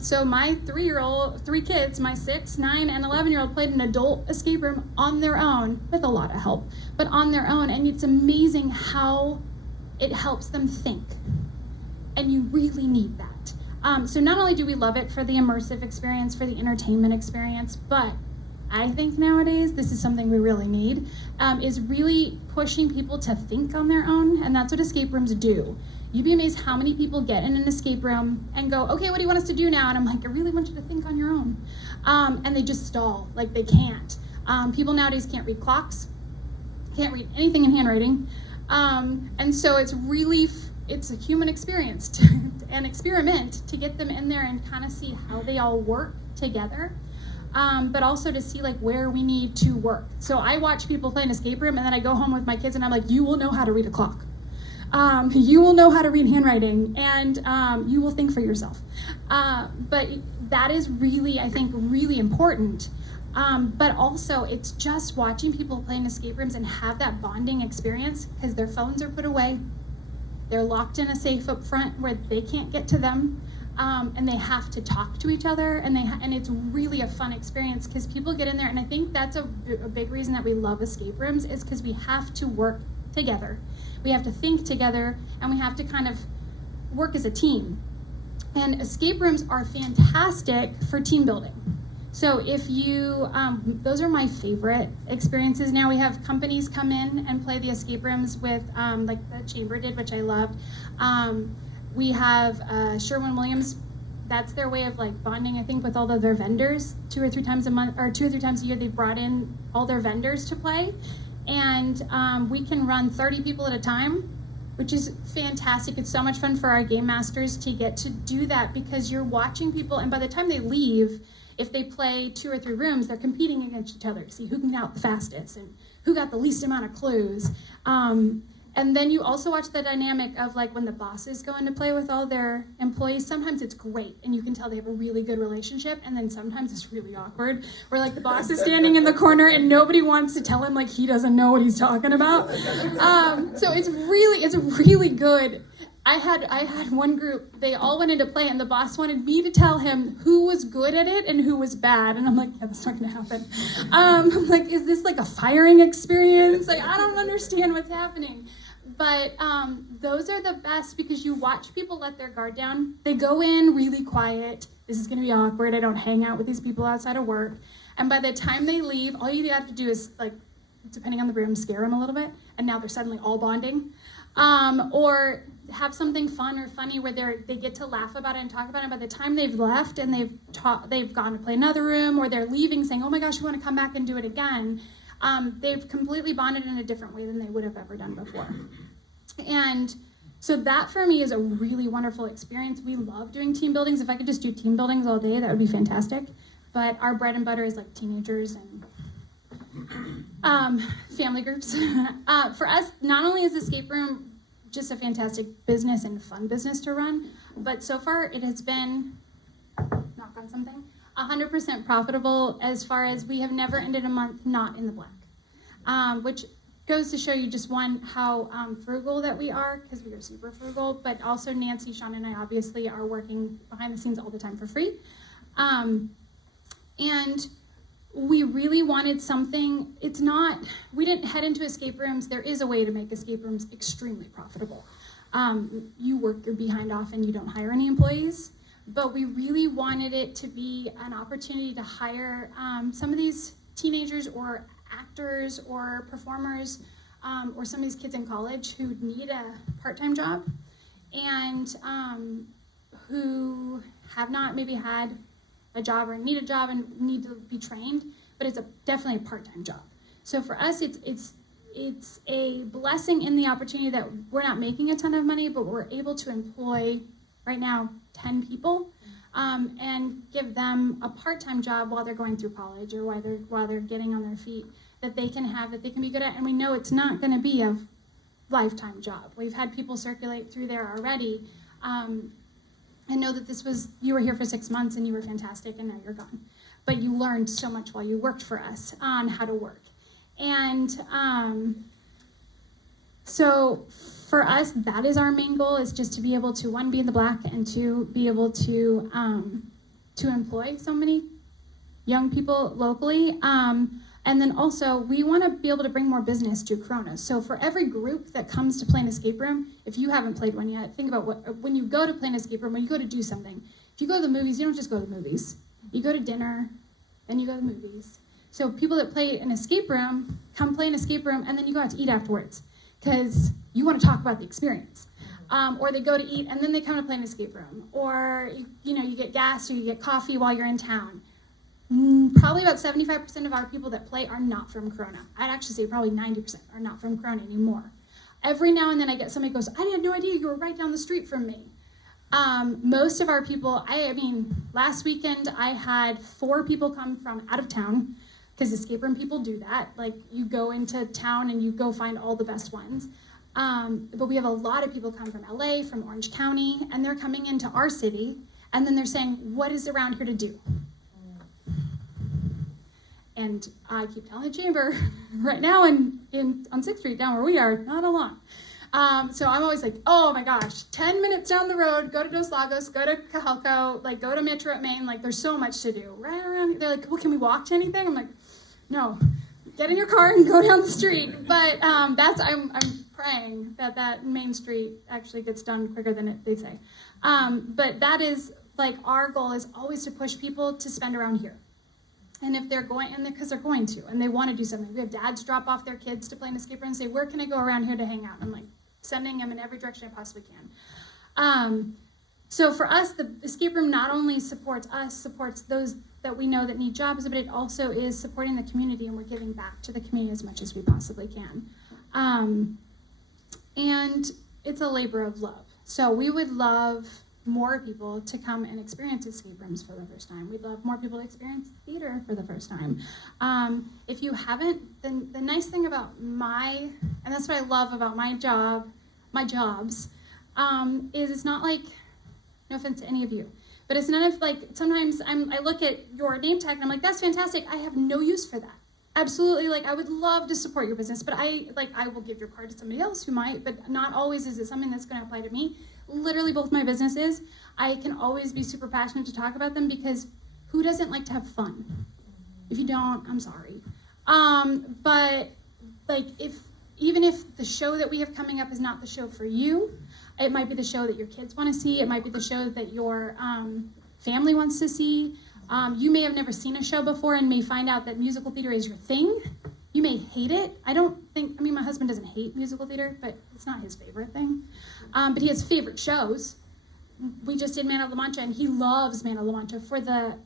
So my 3 kids, my 6, 9, and 11-year-old played an adult escape room on their own, with a lot of help, but on their own, and it's amazing how it helps them think, and you really need that. So not only do we love it for the immersive experience, for the entertainment experience, but I think nowadays this is something we really need, is really pushing people to think on their own, and that's what escape rooms do. You'd be amazed how many people get in an escape room and go, okay, what do you want us to do now? And I'm like, I really want you to think on your own. And they just stall, like they can't. People nowadays can't read clocks, can't read anything in handwriting. And so it's a human experience, an experiment to get them in there and kind of see how they all work together. But also to see like where we need to work. So I watch people play an escape room, and then I go home with my kids and I'm like, you will know how to read a clock. You will know how to read handwriting, and you will think for yourself. But that is really, I think, really important. But also it's just watching people play in escape rooms and have that bonding experience, because their phones are put away. They're locked in a safe up front where they can't get to them. And they have to talk to each other, and it's really a fun experience because people get in there, and I think that's a big reason that we love escape rooms, is because we have to work together. We have to think together, and we have to kind of work as a team. And escape rooms are fantastic for team building. So if you, those are my favorite experiences. Now we have companies come in and play the escape rooms with, like the Chamber did, which I loved. We have Sherwin-Williams. That's their way of like bonding, I think, with all of their vendors. 2 or 3 times a month, or 2 or 3 times a year, they brought in all their vendors to play. And we can run 30 people at a time, which is fantastic. It's so much fun for our game masters to get to do that, because you're watching people, and by the time they leave, if they play 2 or 3 rooms, they're competing against each other to see who can get out the fastest and who got the least amount of clues. And then you also watch the dynamic of like when the bosses go into play with all their employees. Sometimes it's great and you can tell they have a really good relationship, and then sometimes it's really awkward where like the boss is standing in the corner and nobody wants to tell him like he doesn't know what he's talking about. So it's really good I had one group, they all went into play and the boss wanted me to tell him who was good at it and who was bad. And I'm like, yeah, that's not gonna happen. I'm like, is this like a firing experience? Like, I don't understand what's happening. But those are the best because you watch people let their guard down. They go in really quiet. This is gonna be awkward. I don't hang out with these people outside of work. And by the time they leave, all you have to do is, like, depending on the room, scare them a little bit. And now they're suddenly all bonding. Or have something fun or funny where they get to laugh about it and talk about it. By the time they've left and they've gone to play another room, or they're leaving saying, oh my gosh, we want to come back and do it again, they've completely bonded in a different way than they would have ever done before. And so that for me is a really wonderful experience. We love doing team buildings. If I could just do team buildings all day, that would be fantastic. But our bread and butter is like teenagers and family groups. For us, not only is Escape Room just a fantastic business and fun business to run, but so far it has been, knock on something, 100% profitable as far as we have never ended a month not in the black, which goes to show you just one, how frugal that we are, because we are super frugal, but also Nancy, Sean, and I obviously are working behind the scenes all the time for free. And we really wanted something, we didn't head into escape rooms. There is a way to make escape rooms extremely profitable. You work your behind off and you don't hire any employees, but we really wanted it to be an opportunity to hire some of these teenagers or actors or performers or some of these kids in college who need a part-time job and who have not maybe had a job or need a job and need to be trained, but it's definitely a part-time job. So for us, it's a blessing in the opportunity that we're not making a ton of money, but we're able to employ right now 10 people and give them a part-time job while they're going through college or while they're getting on their feet that they can be good at. And we know it's not going to be a lifetime job. We've had people circulate through there already. And know that you were here for 6 months and you were fantastic and now you're gone. But you learned so much while you worked for us on how to work. And so for us, that is our main goal, is just to be able to, one, be in the black, and two, be able to employ so many young people locally. And then also, we want to be able to bring more business to Corona. So for every group that comes to play an escape room, if you haven't played one yet, think about when you go to play an escape room, when you go to do something. If you go to the movies, you don't just go to the movies. You go to dinner, then you go to the movies. So people that play an escape room, come play an escape room, and then you go out to eat afterwards because you want to talk about the experience. Or they go to eat, and then they come to play an escape room. Or you get gas or you get coffee while you're in town. Probably about 75% of our people that play are not from Corona. I'd actually say probably 90% are not from Corona anymore. Every now and then I get somebody who goes, I had no idea you were right down the street from me. Most of our people, last weekend I had 4 people come from out of town, because escape room people do that. Like, you go into town and you go find all the best ones. But we have a lot of people come from LA, from Orange County, and they're coming into our city, and then they're saying, what is around here to do? And I keep telling the chamber, right now on 6th Street, down where we are, not a lot. So I'm always like, oh my gosh, 10 minutes down the road, go to Dos Lagos, go to Cajalco, like go to Metro at Main, like there's so much to do. Right around, they're like, well, can we walk to anything? I'm like, no, get in your car and go down the street. But I'm praying that Main Street actually gets done quicker than they say. But that is, like, our goal is always to push people to spend around here. And if they're going, and because they're going to, and they want to do something. We have dads drop off their kids to play an escape room and say, where can I go around here to hang out? I'm like, sending them in every direction I possibly can. So for us, the escape room not only supports us, supports those that we know that need jobs, but it also is supporting the community, and we're giving back to the community as much as we possibly can. And it's a labor of love. So we would love more people to come and experience escape rooms for the first time. We'd love more people to experience theater for the first time. If you haven't, then the nice thing about and that's what I love about my jobs, is it's not like, no offense to any of you, but it's none of, like, sometimes I look at your name tag and I'm like, that's fantastic. I have no use for that. Absolutely, like, I would love to support your business, but I will give your card to somebody else who might, but not always is it something that's going to apply to me. literally both my businesses, I can always be super passionate to talk about them because who doesn't like to have fun? If you don't, I'm sorry. But like even if the show that we have coming up is not the show for you, it might be the show that your kids want to see. It might be the show that your family wants to see. You may have never seen a show before and may find out that musical theater is your thing. You may hate it. I mean, my husband doesn't hate musical theater, but it's not his favorite thing. But he has favorite shows. We just did Man of La Mancha, and he loves Man of La Mancha for the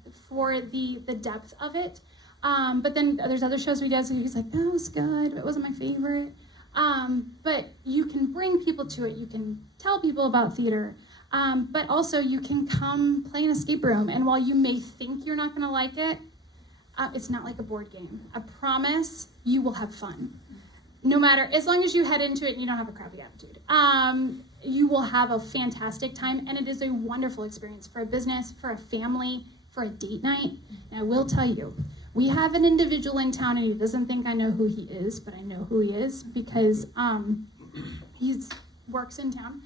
depth of it. But then there's other shows where he does, and he's like, "Oh, it's good, but it wasn't my favorite." But you can bring people to it. You can tell people about theater. But also you can come play an escape room. And while you may think you're not going to like it, it's not like a board game. I promise you will have fun. No matter, as long as you head into it and you don't have a crappy attitude. You will have a fantastic time, and it is a wonderful experience for a business, for a family, for a date night. And I will tell you, we have an individual in town, and he doesn't think I know who he is, but I know who he is because he works in town,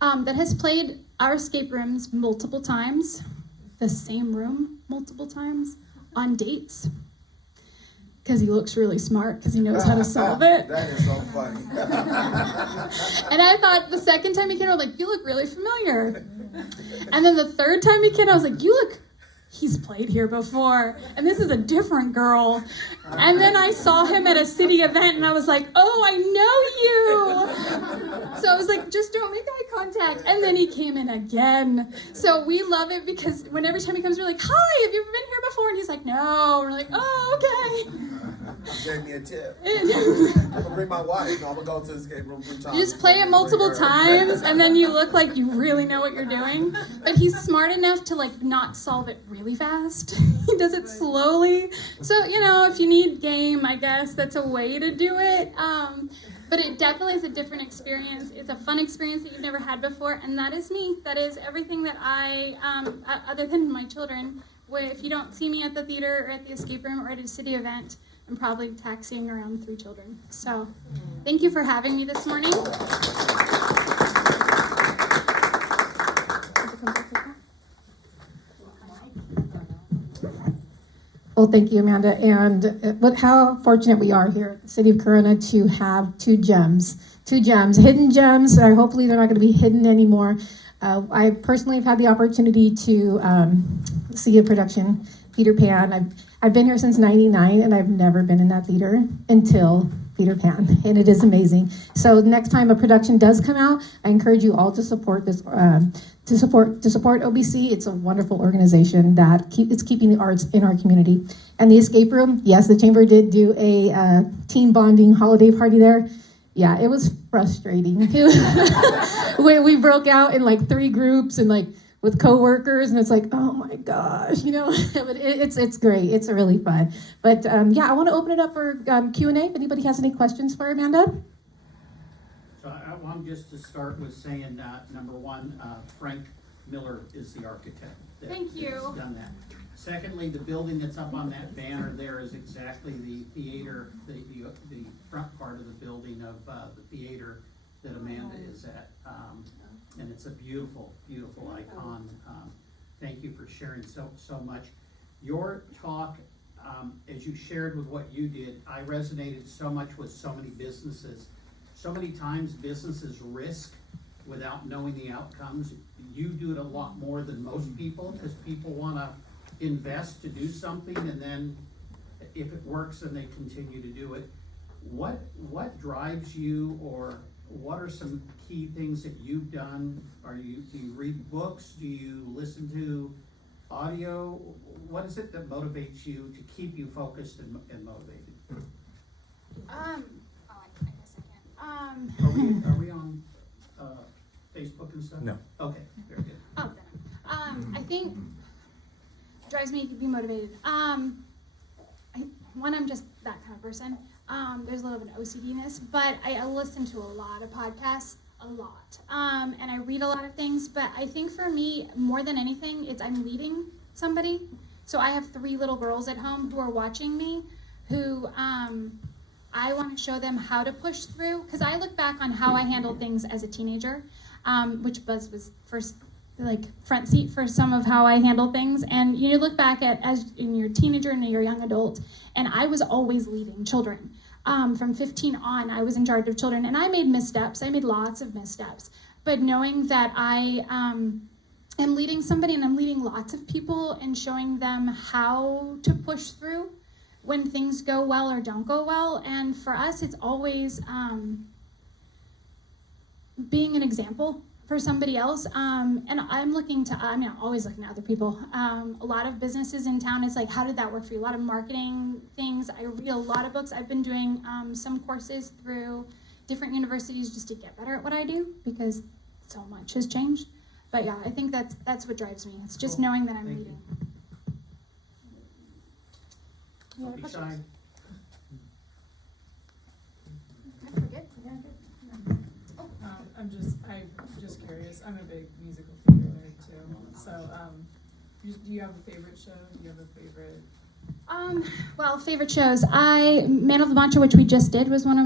that has played our escape rooms multiple times, the same room multiple times, on dates. Because he looks really smart, because he knows how to solve it. That is so funny. And I thought the second time he came, I was like, you look really familiar. And then the third time he came, I was like, he's played here before, and this is a different girl. And then I saw him at a city event, and I was like, oh, I know you. So I was like, just don't make eye contact. And then he came in again. So we love it because every time he comes, we're like, hi, have you ever been here before? And he's like, no. We're like, oh, okay. Gave me a tip. I'm gonna bring my wife. I'm gonna go to the escape room 3 times. You just play it multiple times, and then you look like you really know what you're doing. But he's smart enough to not solve it really fast. He does it slowly. So, if you need game, I guess that's a way to do it. But it definitely is a different experience. It's a fun experience that you've never had before, and that is me. That is everything that I, other than my children, if you don't see me at the theater or at the escape room or at a city event, I'm probably taxiing around 3 children. So thank you for having me this morning. Well, thank you, Amanda. And how fortunate we are here at the City of Corona to have 2 gems, hidden gems. Hopefully they're not going to be hidden anymore. I personally have had the opportunity to see a production, Peter Pan. I've been here since '99, and I've never been in that theater until Peter Pan, and it is amazing. So next time a production does come out, I encourage you all to support this. To support OBC. It's a wonderful organization that is keeping the arts in our community. And the escape room, yes, the chamber did do a team bonding holiday party there. Yeah, it was frustrating. We broke out in 3 groups and with coworkers, and it's like, oh my gosh, but it's great. It's really fun. But I want to open it up for Q&A. If anybody has any questions for Amanda. So I want just to start with saying, number one, Frank Miller is the architect. Thank you. That's done that. Secondly, the building that's up on that banner there is exactly the theater, the front part of the building of the theater that Amanda is at. And it's a beautiful, beautiful icon. Thank you for sharing so much. Your talk, as you shared with what you did, I resonated so much with so many businesses. So many times businesses risk without knowing the outcomes. You do it a lot more than most people because people want to invest to do something, and then if it works, then they continue to do it. What drives you, or what are some key things that you've done? Do you read books? Do you listen to audio? What is it that motivates you to keep you focused and motivated? Are we on Facebook and stuff? No. Okay, very good. I think drives me to be motivated. I'm just that kind of person. There's a little bit of an OCD-ness, but I listen to a lot of podcasts, and I read a lot of things. But I think for me, more than anything, I'm leading somebody. So I have 3 little girls at home who are watching me, who I want to show them how to push through, because I look back on how I handled things as a teenager. which Buzz was first, like front seat for some of how I handle things. And you look back at as in your teenager and your young adult, and I was always leading children. From 15 on, I was in charge of children, and I made missteps. I made lots of missteps. But knowing that I am leading somebody and I'm leading lots of people and showing them how to push through when things go well or don't go well. And for us, it's always being an example for somebody else. And I'm always looking at other people. A lot of businesses in town, it's like, how did that work for you? A lot of marketing things. I read a lot of books. I've been doing some courses through different universities just to get better at what I do because so much has changed. But yeah, I think that's what drives me. It's just knowing that I'm leading. Don't be shy. I forget. Yeah, good. I'm just curious. I'm a big musical theater nerd too. So, do you have a favorite show? Do you have a favorite? Well, favorite shows. Man of La Mancha, which we just did, is one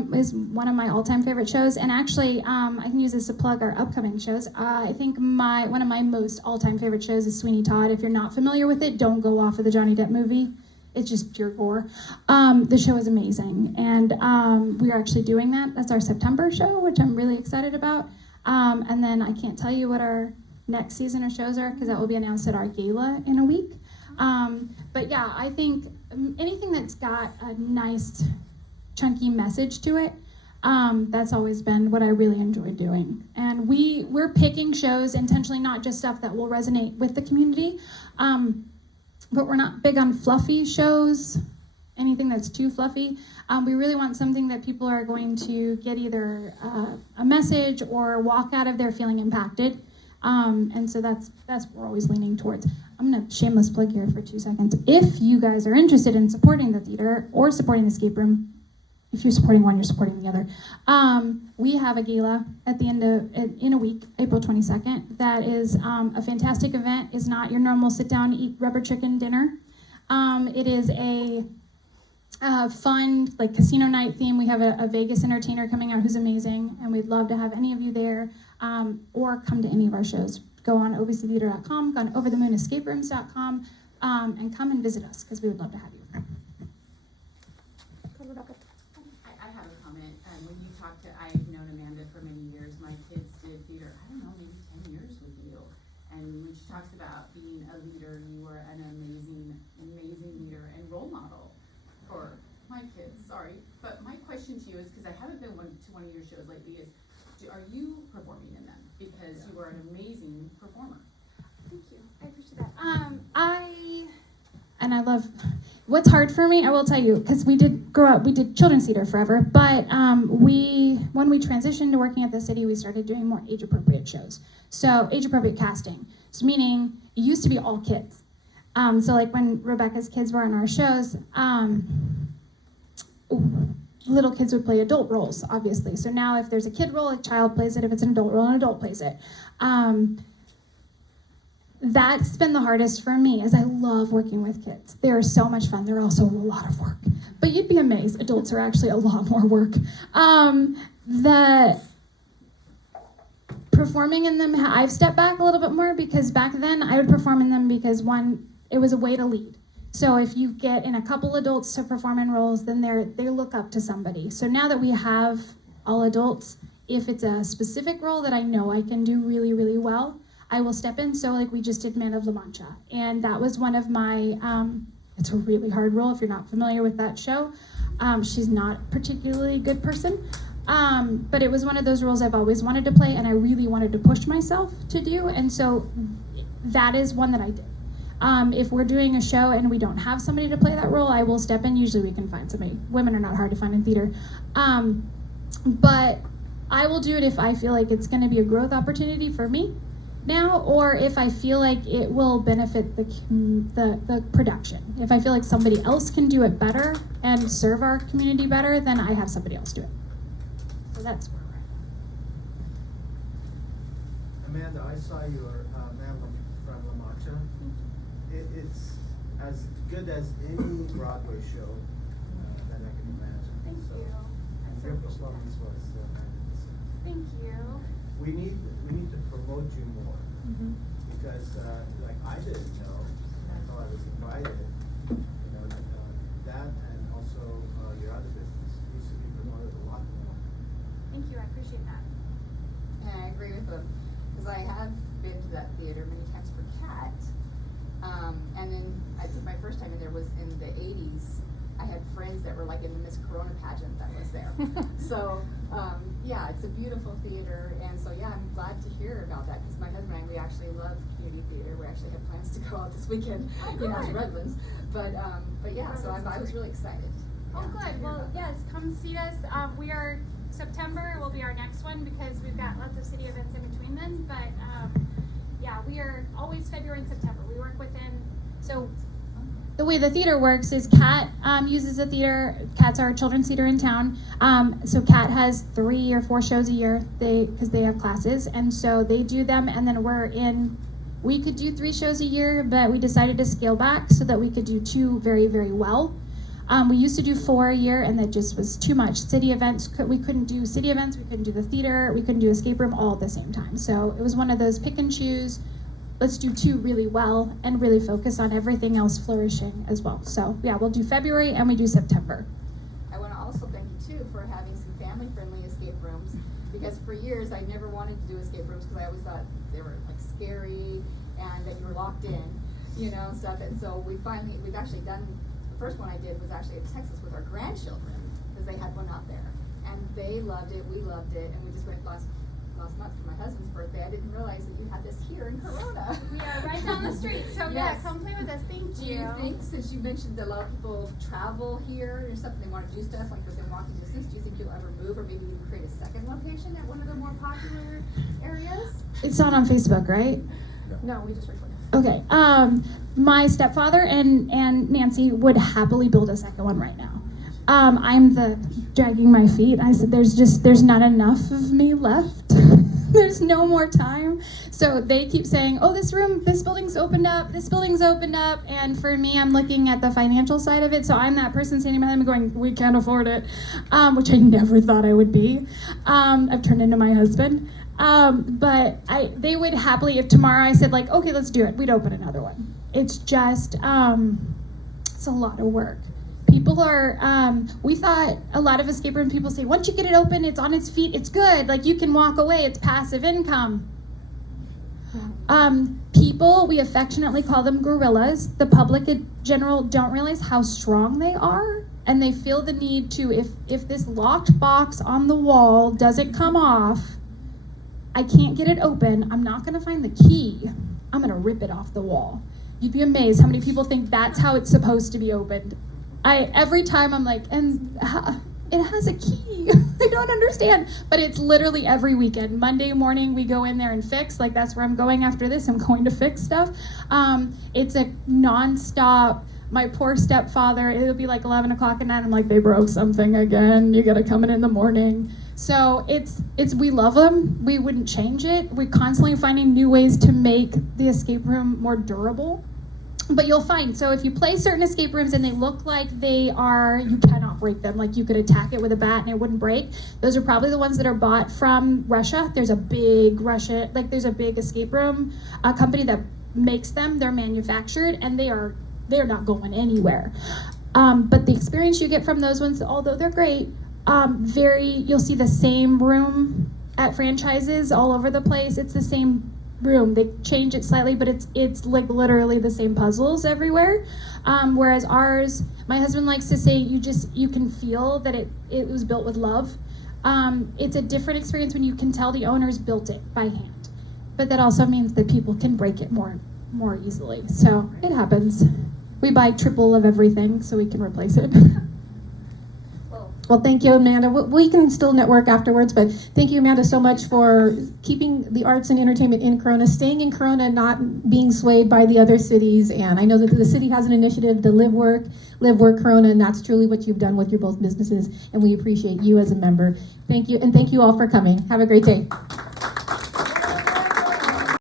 of my all-time favorite shows. And actually, I can use this to plug our upcoming shows. I think one of my most all-time favorite shows is Sweeney Todd. If you're not familiar with it, don't go off of the Johnny Depp movie. It's just pure gore. The show is amazing, and we are actually doing that. That's our September show, which I'm really excited about. And then I can't tell you what our next season of shows are because that will be announced at our gala in a week. But yeah, I think anything that's got a nice chunky message to it, that's always been what I really enjoy doing. And we're picking shows intentionally, not just stuff that will resonate with the community, but we're not big on fluffy shows, anything that's too fluffy. We really want something that people are going to get either a message or walk out of there feeling impacted. And so that's what we're always leaning towards. I'm gonna shameless plug here for 2 seconds. If you guys are interested in supporting the theater or supporting the escape room, if you're supporting one, you're supporting the other. We have a gala at the end of, in a week, April 22nd. That is a fantastic event. It's not your normal sit down, eat rubber chicken dinner. It is a fun, like casino night theme. We have a Vegas entertainer coming out who's amazing, and we'd love to have any of you there, or come to any of our shows. Go on obctheater.com, go on overthemoonescaperooms.com, and come and visit us because we would love to have you. I have a comment. When you talked I've known Amanda for many years. My kids did theater, I don't know, maybe 10 years with you. And when she talks about being a leader, you were an amazing, amazing leader and role model for my kids. Sorry. But my question to you is, because I haven't been to one of your shows lately, is are you performing in them? Because you are an amazing performer. Thank you. I appreciate that. I love, what's hard for me, I will tell you, because we did grow up, we did children's theater forever, but when we transitioned to working at the city, we started doing more age-appropriate shows. So age-appropriate casting, so meaning it used to be all kids. So like when Rebecca's kids were on our shows, little kids would play adult roles, obviously. So now if there's a kid role, a child plays it. If it's an adult role, an adult plays it. That's been the hardest for me, is I love working with kids. They are so much fun. They're also a lot of work. But you'd be amazed, adults are actually a lot more work. The performing in them, I've stepped back a little bit more, because back then I would perform in them because, one, it was a way to lead. So if you get in a couple adults to perform in roles, then they look up to somebody. So now that we have all adults, if it's a specific role that I know I can do really, really well, I will step in. So like we just did Man of La Mancha. And that was one of my, it's a really hard role if you're not familiar with that show. She's not a particularly good person. But it was one of those roles I've always wanted to play, and I really wanted to push myself to do. And so that is one that I did. If we're doing a show and we don't have somebody to play that role, I will step in. Usually we can find somebody. Women are not hard to find in theater. But I will do it if I feel like it's going to be a growth opportunity for me now, or if I feel like it will benefit the production. If I feel like somebody else can do it better and serve our community better, then I have somebody else do it. So that's where we're at. Amanda, I saw your Man from La Mancha. It's as good as any Broadway show that I can imagine. Thank you. And your performance was magnificent. Thank you. we need to promote you more. Because like I didn't know until I was invited, you know, that and also your other business needs to be promoted a lot more. Thank you, I appreciate that. And I agree with them, because I have been to that theater many times for Cat. And then I think my first time in there was in the 80s. I had friends that were like in the Miss Corona pageant that was there. So, yeah, it's a beautiful theater. And so, yeah, I'm glad to hear about that, because my husband and I, we actually love community theater. We actually have plans to go out this weekend, you know, to Redlands. But yeah, so I was really excited. Oh, good. Well, yes, come see us. We are, September will be our next one, because we've got lots of city events in between then. But yeah, we are always February and September. We work within, so the way the theater works is Cat uses the theater. Cat's our children's theater in town. So Cat has 3 or 4 shows a year because they have classes. And so they do them, and then we could do 3 shows a year, but we decided to scale back so that we could do 2 very, very well. We used to do 4 a year, and that just was too much. City events, we couldn't do city events, we couldn't do the theater, we couldn't do escape room all at the same time. So it was one of those pick and choose, let's do 2 really well and really focus on everything else flourishing as well. So yeah, we'll do February and we do September. I want to also thank you too for having some family-friendly escape rooms, because for years I never wanted to do escape rooms because I always thought they were like scary and that you were locked in, you know, and stuff. And so we've actually done. The first one I did was actually in Texas with our grandchildren, because they had one out there, and they loved it. We loved it, and we just went last month for my husband's birthday. I didn't realize that you had this here in Corona. We are right down the street, so yeah, come play with us. Thank you. Do you think, since you mentioned that a lot of people travel here or something, they want to do stuff like within walking distance, do you think you'll ever move or maybe even create a second location at one of the more popular areas? It's not on Facebook, right? No, we just recorded. Okay. My stepfather and Nancy would happily build a second one right now. I'm dragging my feet. I said, there's not enough of me left. There's no more time. So they keep saying, oh, this building's opened up, this building's opened up. And for me, I'm looking at the financial side of it. So I'm that person standing behind them going, we can't afford it, which I never thought I would be. I've turned into my husband. But they would happily, if tomorrow I said like, okay, let's do it, we'd open another one. It's just, it's a lot of work. People are, we thought a lot of escape room people say, once you get it open, it's on its feet, it's good. Like you can walk away, it's passive income. People, we affectionately call them gorillas. The public in general don't realize how strong they are. And they feel the need to, if this locked box on the wall doesn't come off, I can't get it open, I'm not gonna find the key, I'm gonna rip it off the wall. You'd be amazed how many people think that's how it's supposed to be opened. Every time I'm like, and it has a key. I don't understand. But it's literally every weekend. Monday morning we go in there and fix, like that's where I'm going after this, I'm going to fix stuff. It's a nonstop. My poor stepfather, it'll be like 11 o'clock at night, I'm like, they broke something again, you gotta come in the morning. So we love them, we wouldn't change it. We're constantly finding new ways to make the escape room more durable. But you'll find, so if you play certain escape rooms and they look like you cannot break them, like you could attack it with a bat and it wouldn't break, those are probably the ones that are bought from Russia. There's a big escape room company that makes them, they're manufactured, and they're not going anywhere. But the experience you get from those ones, although they're great, you'll see the same room at franchises all over the place. It's the same room. They change it slightly, but it's like literally the same puzzles everywhere. Whereas ours, my husband likes to say, you can feel that it was built with love. It's a different experience when you can tell the owners built it by hand. But that also means that people can break it more easily. So it happens. We buy triple of everything so we can replace it. Well, thank you, Amanda. We can still network afterwards, but thank you, Amanda, so much for keeping the arts and entertainment in Corona, staying in Corona, not being swayed by the other cities. And I know that the city has an initiative to live, work Corona, and that's truly what you've done with your both businesses, and we appreciate you as a member. Thank you, and thank you all for coming. Have a great day.